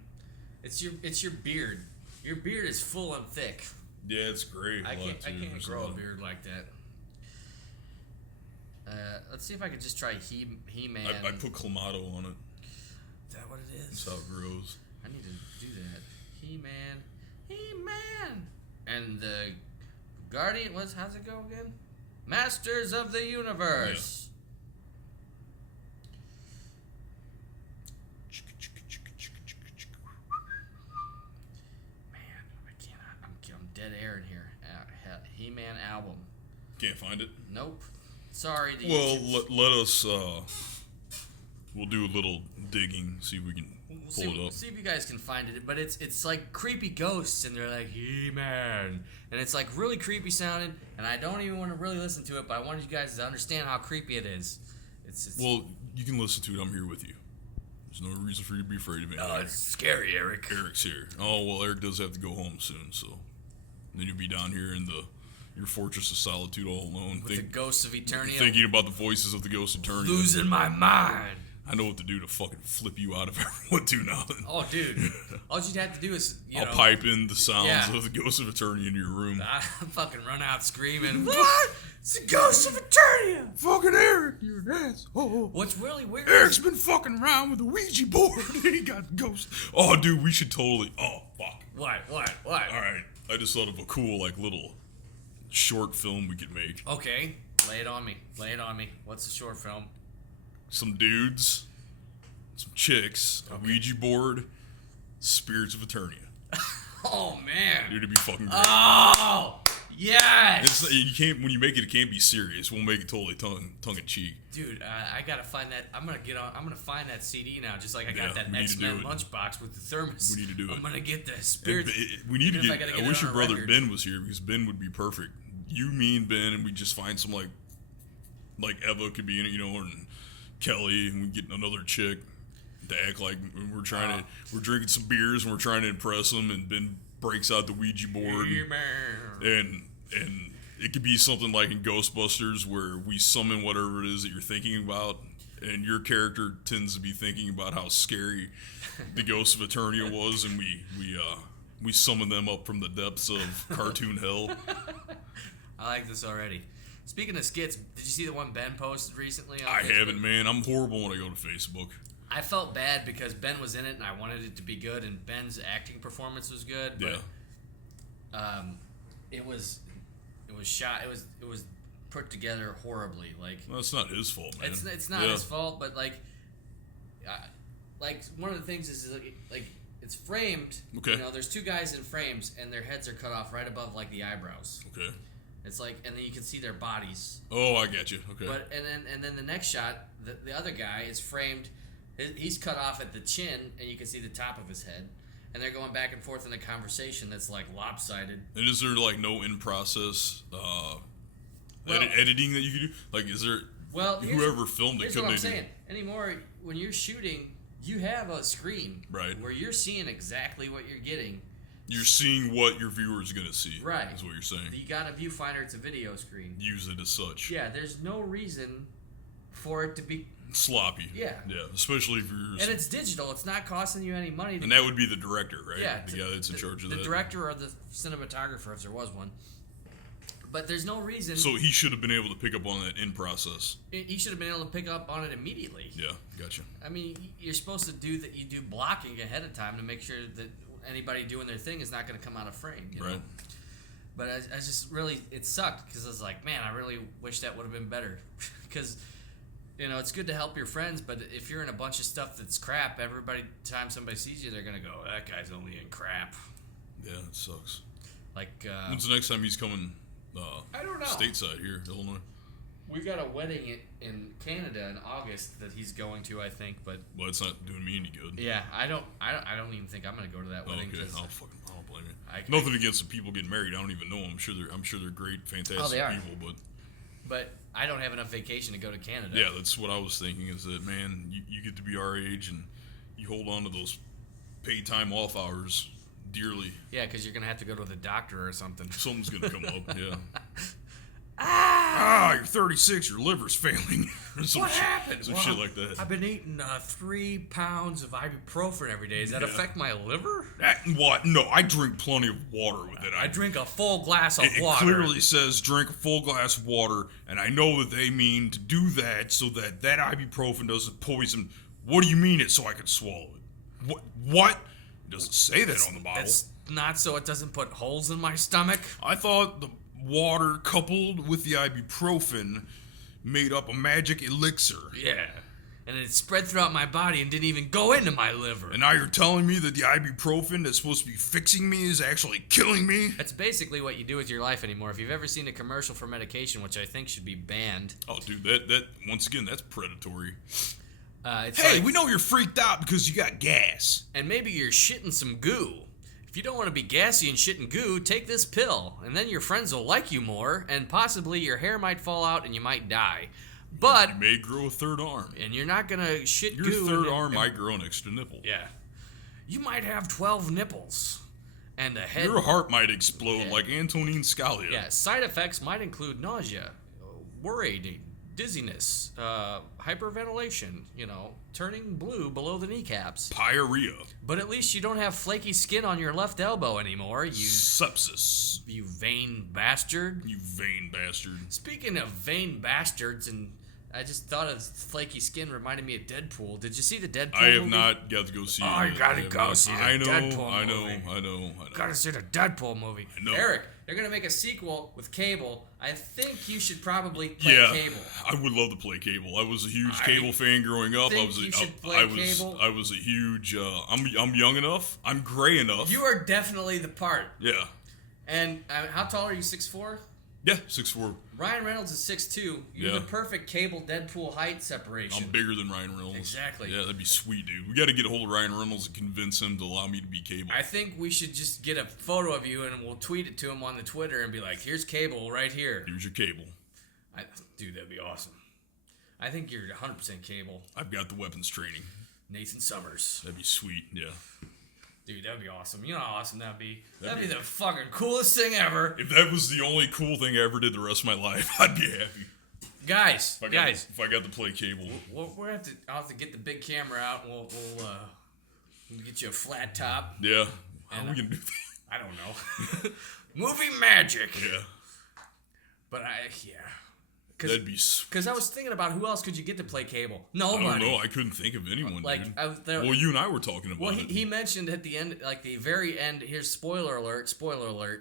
It's your beard. Your beard is full and thick. Yeah, it's great. I can't grow a beard like that. Let's see if I could just try He-Man. I put Clamato on it. Is that what it is? That's how it grows. I need to do that. He-Man, and the Guardian. How's it go again? Masters of the Universe. I'm dead air in here. He-Man album. Can't find it. Nope. Sorry. Well, let us. We'll do a little digging. See if we can pull it up. See if you guys can find it. But it's like creepy ghosts, and they're like He-Man, and it's like really creepy sounding. And I don't even want to really listen to it, but I wanted you guys to understand how creepy it is. It's well, you can listen to it. I'm here with you. There's no reason for you to be afraid of me. Oh, it's scary, Erik. Erik's here. Oh well, Erik does have to go home soon, so then you'll be down here in your fortress of solitude all alone, With the ghosts of Eternia. thinking about the voices of the ghosts of Eternia. Losing my mind. I know what to do to fucking flip you out if I want to now. Oh, dude. All you'd have to do is, I'll pipe in the sounds of the Ghost of Eternia into your room. I fucking run out screaming, what? It's the Ghost of Eternia! Fucking Eric, you're an asshole. What's really weird Eric's been fucking around with a Ouija board. He got ghost. Oh, dude, we should totally. Oh, fuck. What? All right. I just thought of a cool, like, little short film we could make. Okay. Lay it on me. What's the short film? Some dudes, some chicks, a Ouija board, Spirits of Eternia. Oh, man. Dude, it'd be fucking great. Oh, yes. You can't, when you make it can't be serious. We'll make it totally tongue in cheek. Dude, I gotta find that. I'm gonna find that CD now, just like I got that X-Men lunchbox with the thermos. We need to do it. I'm gonna get the Spirits. We need to get. I wish your brother record. Ben was here because Ben would be perfect. You, me, and Ben, and we just find some like Eva could be in it, and Kelly, and we get another chick to act like we're trying to. We're drinking some beers and we're trying to impress them, and Ben breaks out the Ouija board, and it could be something like in Ghostbusters where we summon whatever it is that you're thinking about, and your character tends to be thinking about how scary the Ghost of Eternia was, and we summon them up from the depths of cartoon hell. I like this already. Speaking of skits, did you see the one Ben posted recently? I haven't, man. I'm horrible when I go to Facebook. I felt bad because Ben was in it and I wanted it to be good, and Ben's acting performance was good. But, it was shot. It was put together horribly. Like, well, it's not his fault, man. It's not his fault, but like one of the things is like it's framed. Okay. There's two guys in frames and their heads are cut off right above like the eyebrows. Okay. It's like, and then you can see their bodies. Oh, I get you. Okay. But and then the next shot, the other guy is framed. He's cut off at the chin, and you can see the top of his head. And they're going back and forth in a conversation that's like lopsided. And is there like no in process editing that you can do? Like, is there? Well, whoever filmed it, here's couldn't what I'm they saying. Anymore, when you're shooting, you have a screen, right, where you're seeing exactly what you're getting. You're seeing what your viewer is going to see. Right. Is what you're saying. You got a viewfinder, it's a video screen. Use it as such. Yeah, there's no reason for it to be sloppy. Yeah. Yeah, especially if you're... And it's digital. It's not costing you any money. And that would be the director, right? Yeah. The guy that's in charge of that. The director or the cinematographer, if there was one. But there's no reason... So he should have been able to pick up on that in process. He should have been able to pick up on it immediately. Yeah, gotcha. I mean, you're supposed to do that. You do blocking ahead of time to make sure that anybody doing their thing is not going to come out of frame. You know? But I just really, it sucked because I was like, man, I really wish that would have been better. Because, it's good to help your friends, but if you're in a bunch of stuff that's crap, time somebody sees you, they're going to go, that guy's only in crap. Yeah, it sucks. Like, when's the next time he's coming I don't know. stateside here, Illinois? We got a wedding in Canada in August that he's going to, I think, but... Well, it's not doing me any good. Yeah, I don't even think I'm going to go to that wedding. Okay, I don't blame you. Nothing against the people getting married. I don't even know them. I'm sure they're great, fantastic people, but I don't have enough vacation to go to Canada. Yeah, that's what I was thinking. Is that, man, you get to be our age and you hold on to those paid time off hours dearly. Yeah, because you're gonna have to go to the doctor or something. Something's gonna come up. Yeah. You're 36. Your liver's failing. What happened? Some shit like that. I've been eating 3 pounds of ibuprofen every day. Does that affect my liver? What? No, I drink plenty of water with it. I drink a full glass of water. It clearly says drink a full glass of water, and I know that they mean to do that so that ibuprofen doesn't poison. What do you mean it's so I can swallow it? What? It doesn't say that on the bottle. It's not so it doesn't put holes in my stomach. I thought the water coupled with the ibuprofen made up a magic elixir. Yeah. And it spread throughout my body and didn't even go into my liver. And now you're telling me that the ibuprofen that's supposed to be fixing me is actually killing me? That's basically what you do with your life anymore. If you've ever seen a commercial for medication, which I think should be banned. Oh, dude, that once again, that's predatory. Hey, we know you're freaked out because you got gas. And maybe you're shitting some goo. If you don't want to be gassy and shitting goo, take this pill, and then your friends will like you more, and possibly your hair might fall out and you might die. But you may grow a third arm. And you're not gonna shit your goo. Your third arm might grow an extra nipple. Yeah. You might have 12 nipples. And the head... Your heart might explode like Antonin Scalia. Yeah, side effects might include nausea, worrying, dizziness, hyperventilation, turning blue below the kneecaps. Pyorrhea. But at least you don't have flaky skin on your left elbow anymore, Sepsis. you vain bastard. You vain bastard. Speaking of vain bastards, and I just thought of flaky skin reminded me of Deadpool. Did you see the Deadpool I have movie? not got to go see it. Oh, you gotta go see the Deadpool I movie. know. Gotta see the Deadpool movie. I know. Eric, they're gonna make a sequel with Cable. I think you should probably play Cable. I would love to play Cable. I was a huge Cable fan growing up. think you should play Cable. I was a huge. I'm young enough. I'm gray enough. You are definitely the part. Yeah. And how tall are you? 6'4"? Yeah, 6'4". Ryan Reynolds is 6'2". You're Yeah. the perfect Cable Deadpool height separation. I'm bigger than Ryan Reynolds. Exactly. Yeah, that'd be sweet, dude. We got to get a hold of Ryan Reynolds and convince him to allow me to be Cable. I think we should just get a photo of you and we'll tweet it to him on the Twitter and be like, here's Cable right here. Here's your Cable. Dude, that'd be awesome. I think you're 100% Cable. I've got the weapons training. Nathan Summers. That'd be sweet. Yeah. Dude, that'd be awesome. You know how awesome that'd be? That'd be the fucking coolest thing ever. If that was the only cool thing I ever did the rest of my life, I'd be happy. Guys, If I got to play Cable. I'll have to get the big camera out and we'll get you a flat top. Yeah. How are we going to do that? I don't know. Movie magic. Yeah. But That'd be sweet. Because I was thinking about who else could you get to play Cable? I Nobody. don't know. I couldn't think of anyone, dude. Well, you and I were talking about it. He mentioned at the end, like the very end, here's spoiler alert,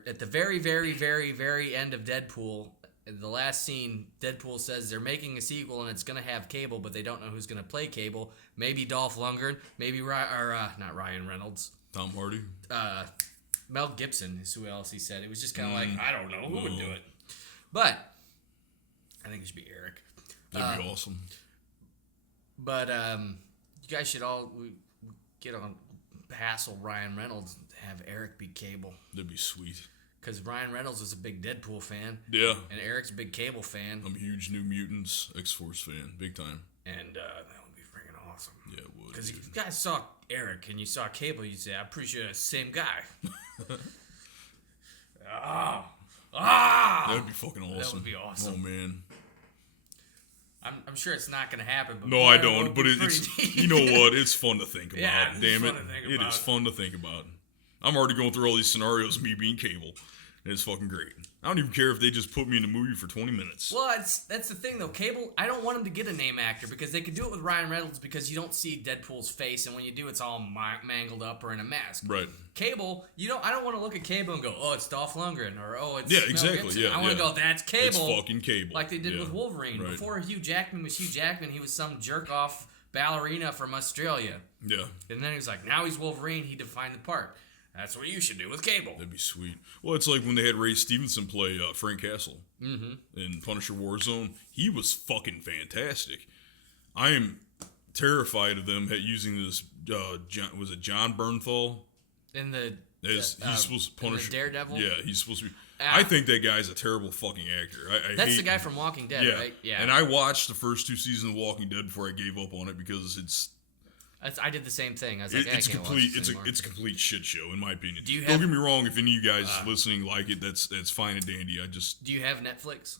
at the very, very, very, very end of Deadpool, the last scene, Deadpool says they're making a sequel and it's going to have Cable, but they don't know who's going to play Cable. Maybe Dolph Lundgren, maybe not Ryan Reynolds. Tom Hardy? Mel Gibson is who else he said. It was just kind of like, I don't know who would do it. But I think it should be Erik. That'd be awesome. But you guys should all get on hassle Ryan Reynolds to have Erik be Cable. That'd be sweet. Because Ryan Reynolds is a big Deadpool fan. Yeah. And Eric's a big Cable fan. I'm a huge New Mutants X-Force fan. Big time. And that would be freaking awesome. Yeah, it would. Because if you guys saw Erik and you saw Cable, you'd say, I'm pretty sure that's the same guy. That'd be fucking awesome. That would be awesome. Oh, man. I'm sure it's not going to happen. But no, I don't. But it's you know what? It's fun to think about. Yeah, Damn it. It is fun to think about. I'm already going through all these scenarios of me being Cable. And it's fucking great. I don't even care if they just put me in a movie for 20 minutes. Well, that's the thing, though. Cable, I don't want him to get a name actor because they could do it with Ryan Reynolds because you don't see Deadpool's face, and when you do, it's all mangled up or in a mask. Right. Cable, I don't want to look at Cable and go, oh, it's Dolph Lundgren, or oh, it's Mel Gibson. Yeah, I want to go, that's Cable. It's fucking Cable. Like they did with Wolverine. Right. Before Hugh Jackman was Hugh Jackman, he was some jerk-off ballerina from Australia. Yeah. And then he was like, now he's Wolverine, he defined the part. That's what you should do with Cable. That'd be sweet. Well, it's like when they had Ray Stevenson play Frank Castle in Punisher Warzone. He was fucking fantastic. I am terrified of them using this. Was it John Bernthal? In the he's supposed to punish Daredevil. Yeah, he's supposed to be. I think that guy's a terrible fucking actor. That's the guy from Walking Dead, right? Yeah. And I watched the first 2 seasons of Walking Dead before I gave up on it because it's. I did the same thing. I was like, it's I can't complete. watch this It's a complete shit show in my opinion. Don't get me wrong. If any of you guys listening like it, that's fine and dandy. Do you have Netflix?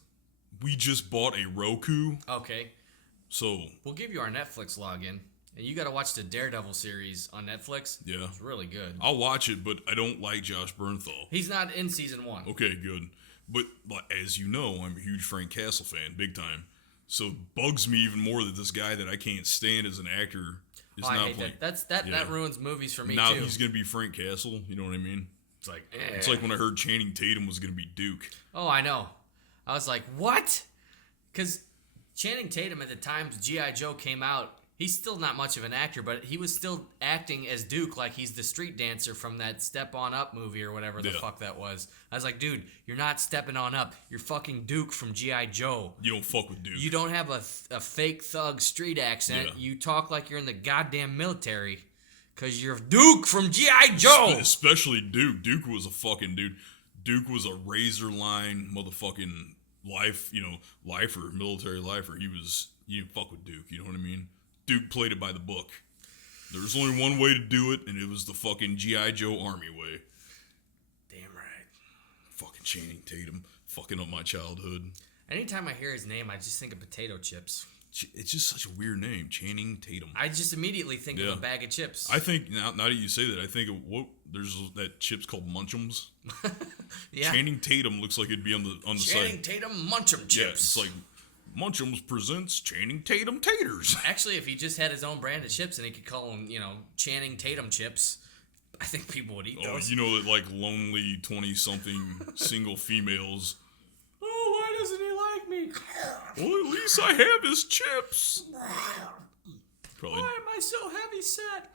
We just bought a Roku. Okay. So we'll give you our Netflix login, and you got to watch the Daredevil series on Netflix. Yeah, it's really good. I'll watch it, but I don't like Josh Bernthal. He's not in season 1. Okay, good. But as you know, I'm a huge Frank Castle fan, big time. So it bugs me even more that this guy that I can't stand as an actor. I hate that. That ruins movies for me now too. He's gonna be Frank Castle. You know what I mean? It's like when I heard Channing Tatum was gonna be Duke. Oh, I know. I was like, what? Because Channing Tatum at the time G.I. Joe came out, he's still not much of an actor, but he was still acting as Duke, like he's the street dancer from that Step On Up movie or whatever the fuck that was. I was like, dude, you're not stepping on up. You're fucking Duke from G.I. Joe. You don't fuck with Duke. You don't have a fake thug street accent. Yeah. You talk like you're in the goddamn military because you're Duke from G.I. Joe. Especially Duke. Duke was a fucking dude. Duke was a razor line motherfucking lifer, military lifer. You didn't fuck with Duke. You know what I mean? Duke played it by the book. There was only one way to do it, and it was the fucking G.I. Joe Army way. Damn right. Fucking Channing Tatum fucking up my childhood. Anytime I hear his name, I just think of potato chips. It's just such a weird name, Channing Tatum. I just immediately think of a bag of chips. I think now that you say that, I think of there's that chips called Munchums. Yeah. Channing Tatum looks like it'd be on the side. Channing Tatum Munchum chips. Yeah, it's like Munchums presents Channing Tatum taters. Actually, if he just had his own brand of chips and he could call them, Channing Tatum chips, I think people would eat those. You know that like lonely 20-something single females. Oh, why doesn't he like me? Well, at least I have his chips. Probably. Why am I so heavy set?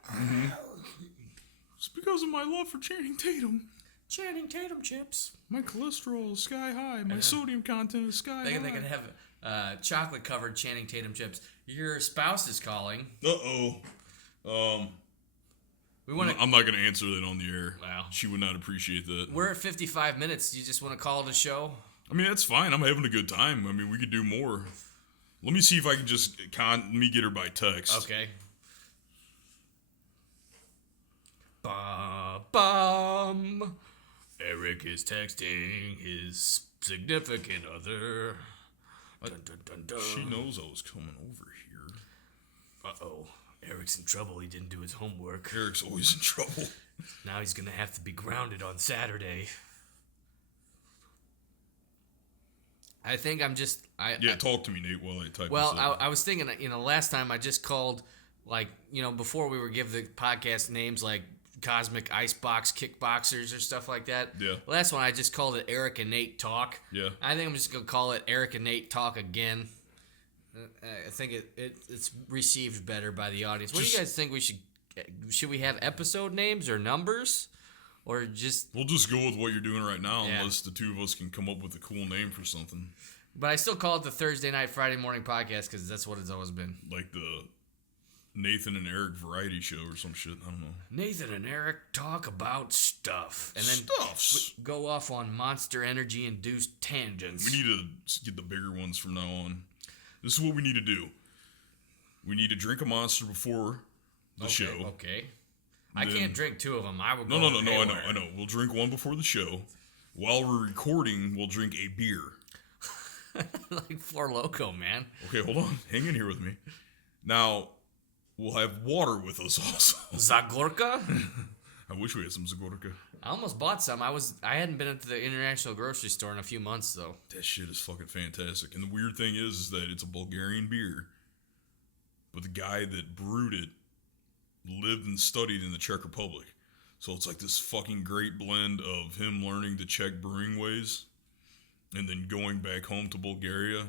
It's because of my love for Channing Tatum. Channing Tatum chips. My cholesterol is sky high. My sodium content is sky high. They could have chocolate covered Channing Tatum chips. Your spouse is calling. We want to. I'm not going to answer that on the air. Wow. She would not appreciate that. We're at 55 minutes. Do you just want to call it a show? I mean, that's fine. I'm having a good time. I mean, we could do more. Let me see if I can just let me get her by text. Okay. Ba-bum. Erik is texting his significant other. Dun, dun, dun, dun. She knows I was coming over here. Uh-oh. Eric's in trouble. He didn't do his homework. Eric's always in trouble. Now he's going to have to be grounded on Saturday. I think I'm just... talk to me, Nate, while I type Well, this out. I was thinking, last time I just called, before we were give the podcast names, like Cosmic Icebox Kickboxers or stuff like that. Yeah. Last one, I just called it Erik and Nate Talk. Yeah. I think I'm just going to call it Erik and Nate Talk again. I think it's received better by the audience. What do you guys think we should we have episode names or numbers? Or just... We'll just go with what you're doing right now, Yeah. unless the two of us can come up with a cool name for something. But I still call it the Thursday Night, Friday Morning Podcast because that's what it's always been. Like the Nathan and Erik variety show or some shit. I don't know. Nathan and Erik talk about stuff. And then Stuffs. go off on Monster Energy-induced tangents. We need to get the bigger ones from now on. This is what we need to do. We need to drink a Monster before the show. Okay. I can't drink two of them. I would go No, I know. We'll drink one before the show. While we're recording, we'll drink a beer. Like Four Loko, man. Okay, hold on. Hang in here with me. Now, we'll have water with us also. Zagorka? I wish we had some Zagorka. I almost bought some. I hadn't been to the international grocery store in a few months, though. That shit is fucking fantastic. And the weird thing is that it's a Bulgarian beer. But the guy that brewed it lived and studied in the Czech Republic. So it's like this fucking great blend of him learning the Czech brewing ways and then going back home to Bulgaria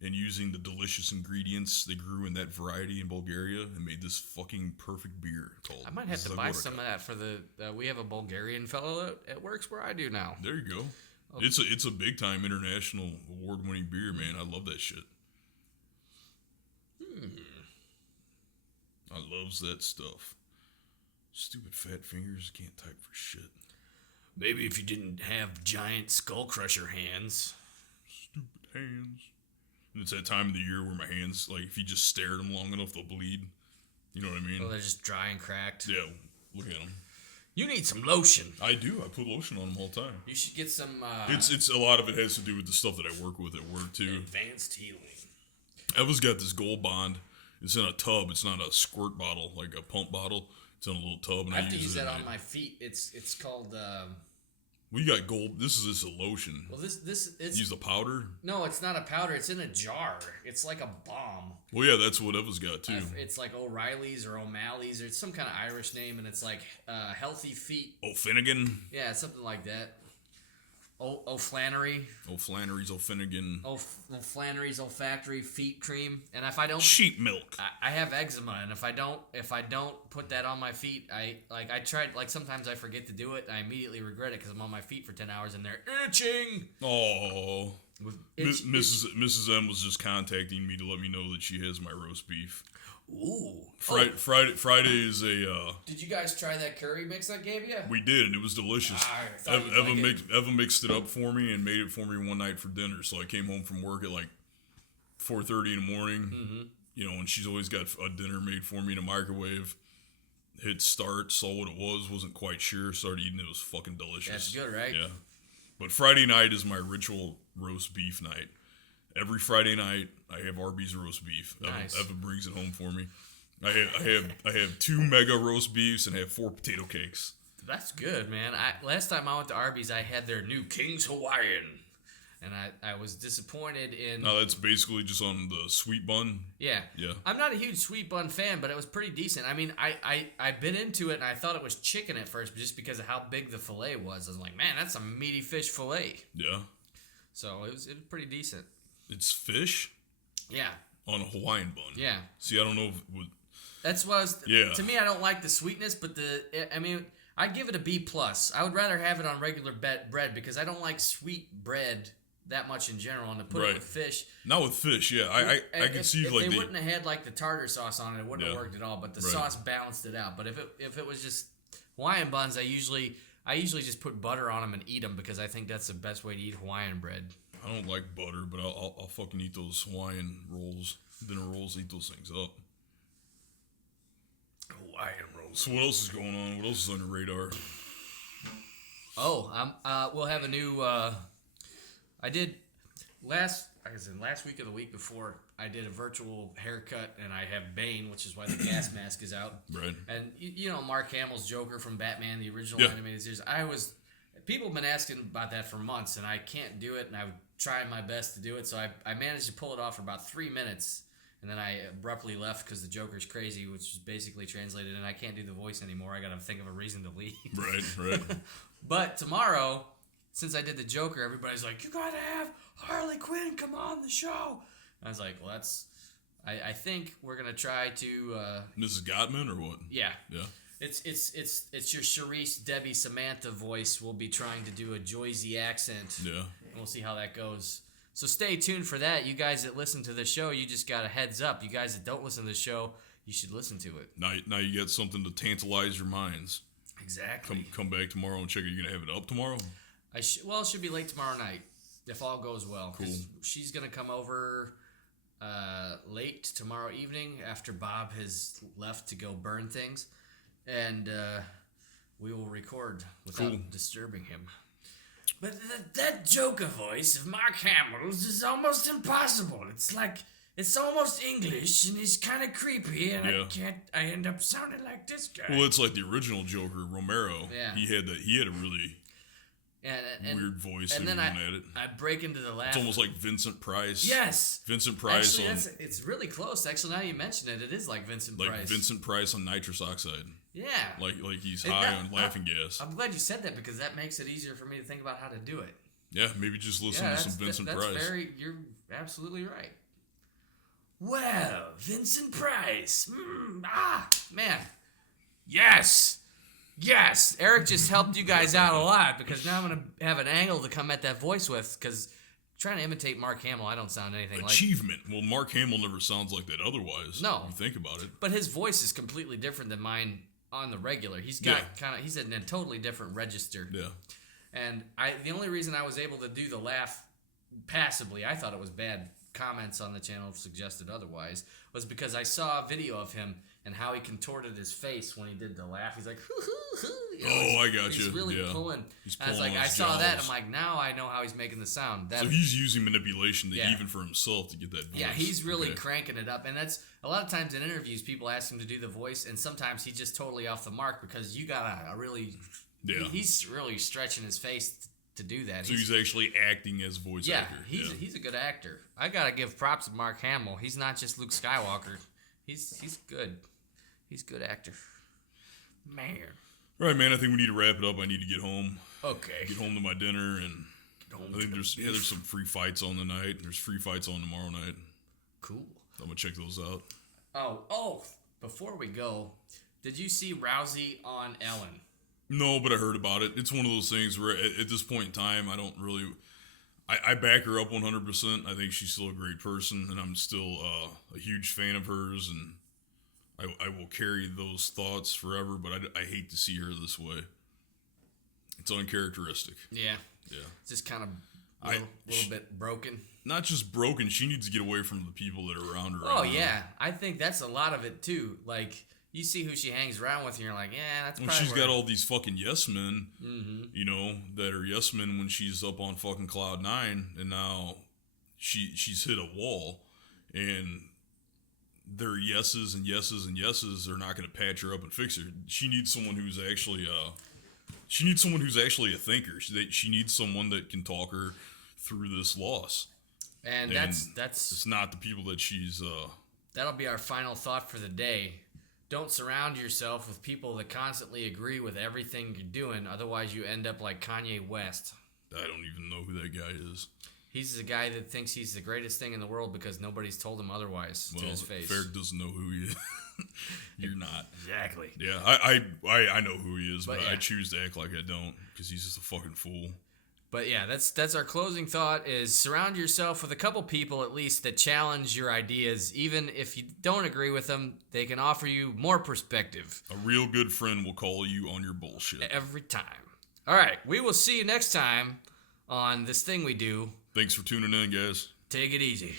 and using the delicious ingredients they grew in that variety in Bulgaria and made this fucking perfect beer called I might have to buy Zagorka. some of that for the... we have a Bulgarian fellow that works where I do now. There you go. Okay. It's a big time international award winning beer, man. I love that shit. I loves that stuff. Stupid fat fingers can't type for shit. Maybe if you didn't have giant skull crusher hands. Stupid hands. And it's that time of the year where my hands, like, if you just stare at them long enough, they'll bleed. You know what I mean? Oh, they're just dry and cracked. Yeah, look at them. You need some lotion. I do. I put lotion on them all the time. You should get some... It's a lot of it has to do with the stuff that I work with at work, too. Advanced healing. Eva's got this Gold Bond. It's in a tub. It's not a squirt bottle, like a pump bottle. It's in a little tub. And I have to use that on my feet. It's called... We got gold. This is a lotion. Well, this it's... Use the powder? No, it's not a powder. It's in a jar. It's like a bomb. Well, yeah, that's what Eva's got, too. It's like O'Reilly's or O'Malley's, or it's some kind of Irish name, and it's like Healthy Feet. O'Finnegan? Yeah, it's something like that. O'Flannery. O'Flannery's, O'Finnegan. O'Flannery's olfactory feet cream. And if I don't... Sheep milk. I have eczema, and if I don't put that on my feet, I tried, like, sometimes I forget to do it, and I immediately regret it because I'm on my feet for 10 hours, and they're itching! Oh. Mrs. M was just contacting me to let me know that she has my roast beef. Ooh. Friday is a... Did you guys try that curry mix I gave you? We did, and it was delicious. Eva mixed it up for me and made it for me one night for dinner. So I came home from work at like 4:30 in the morning. Mm-hmm. You know, and she's always got a dinner made for me in a microwave. Hit start, saw what it was, wasn't quite sure. Started eating it, was fucking delicious. That's good, right? Yeah. But Friday night is my ritual roast beef night. Every Friday night, I have Arby's roast beef. Nice. Evan brings it home for me. I have 2 mega roast beefs and I have 4 potato cakes. That's good, man. Last time I went to Arby's, I had their new King's Hawaiian, and I was disappointed in. No, that's basically just on the sweet bun. Yeah. Yeah. I'm not a huge sweet bun fan, but it was pretty decent. I mean, I bit into it, and I thought it was chicken at first, just because of how big the fillet was. I was like, man, that's a meaty fish fillet. Yeah. So it was pretty decent. It's fish Yeah. on a Hawaiian bun. Yeah. See, I don't know if it would. That's what I was. Yeah. To me, I don't like the sweetness, but I mean, I'd give it a B+. I would rather have it on regular bread because I don't like sweet bread that much in general, and to put it with fish. Not with fish, yeah. I can see if like they wouldn't have had like the tartar sauce on it, it wouldn't have worked at all. But the sauce balanced it out. But if it was just Hawaiian buns, I usually just put butter on them and eat them because I think that's the best way to eat Hawaiian bread. I don't like butter, but I'll fucking eat those Hawaiian rolls, dinner rolls. Eat those things up. Hawaiian rolls. So what else is going on? What else is on your radar? Oh, we'll have a new. I did last week or the week before. I did a virtual haircut, and I have Bane, which is why the gas mask is out. Right. And you know Mark Hamill's Joker from Batman, the original animated series. People have been asking about that for months, and I can't do it, and I'm trying my best to do it. So I managed to pull it off for about 3 minutes, and then I abruptly left because the Joker's crazy, which is basically translated, and I can't do the voice anymore. I got to think of a reason to leave. Right. But tomorrow, since I did the Joker, everybody's like, you gotta have Harley Quinn come on the show. I was like, well, I think we're gonna try to. Mrs. Gottman or what? Yeah. Yeah. It's your Charisse, Debbie, Samantha voice. We'll be trying to do a Joyzy accent. Yeah. And we'll see how that goes. So stay tuned for that. You guys that listen to the show, you just got a heads up. You guys that don't listen to the show, you should listen to it. Now you get something to tantalize your minds. Exactly. Come back tomorrow and check it. You gonna have it up tomorrow? It should be late tomorrow night if all goes well. Cool. She's gonna come over late tomorrow evening after Bob has left to go burn things, and we will record without disturbing him. But that Joker voice of Mark Hamill's is almost impossible. It's almost English, and he's kind of creepy, and I end up sounding like this guy. Well, it's like the original Joker, Romero. Yeah. He had a really weird voice, and then I break into the laugh. It's almost like Vincent Price. Yes. Vincent Price. Actually, it's really close. Actually, now you mention it, it is like Vincent Price. Like Vincent Price on nitrous oxide. Yeah. Like he's high on laughing gas. I'm glad you said that because that makes it easier for me to think about how to do it. Yeah, maybe just listen to some Vincent Price. You're absolutely right. Well, Vincent Price. Man. Yes. Eric just helped you guys out a lot because now I'm going to have an angle to come at that voice with because trying to imitate Mark Hamill, I don't sound anything Achievement. Well, Mark Hamill never sounds like that otherwise. No. If you think about it. But his voice is completely different than mine on the regular. He's got he's in a totally different register. Yeah. And the only reason I was able to do the laugh passably, I thought it was bad. Comments on the channel suggested otherwise, was because I saw a video of him and how he contorted his face when he did the laugh. He's like, I got you. He's really pulling. He's I was like, I saw that. I'm like, now I know how he's making the sound. So he's using manipulation even for himself to get that voice. Yeah, he's really cranking it up. And that's a lot of times in interviews, people ask him to do the voice, and sometimes he's just totally off the mark because you got a really. Yeah. He's really stretching his face to do that. So he's actually acting as voice actor. He's a good actor. I gotta give props to Mark Hamill. He's not just Luke Skywalker. He's good. He's a good actor. Man. All right, man. I think we need to wrap it up. I need to get home. Okay. Get home to my dinner, and I think there's some free fights on the night. There's free fights on tomorrow night. Cool. I'm gonna check those out. Oh! Before we go, did you see Rousey on Ellen? No, but I heard about it. It's one of those things where at this point in time, I don't really... I back her up 100%. I think she's still a great person, and I'm still a huge fan of hers, and I will carry those thoughts forever, but I hate to see her this way. It's uncharacteristic. Yeah. Just kind of a little bit broken. Not just broken. She needs to get away from the people that are around her. Oh, yeah. I think that's a lot of it, too. Like... You see who she hangs around with, and you're like, yeah, that's probably she's got all these fucking yes men, that are yes men when she's up on fucking Cloud 9, and now she's hit a wall, and their yeses and yeses and yeses are not going to patch her up and fix her. She needs someone who's actually a thinker. She needs someone that can talk her through this loss. And that's it's not the people that she's. That'll be our final thought for the day. Don't surround yourself with people that constantly agree with everything you're doing. Otherwise, you end up like Kanye West. I don't even know who that guy is. He's the guy that thinks he's the greatest thing in the world because nobody's told him otherwise to his face. Ferrick doesn't know who he is. You're not. Exactly. Yeah, I know who he is, but yeah. I choose to act like I don't because he's just a fucking fool. But yeah, that's our closing thought is surround yourself with a couple people at least that challenge your ideas. Even if you don't agree with them, they can offer you more perspective. A real good friend will call you on your bullshit. Every time. All right, we will see you next time on This Thing We Do. Thanks for tuning in, guys. Take it easy.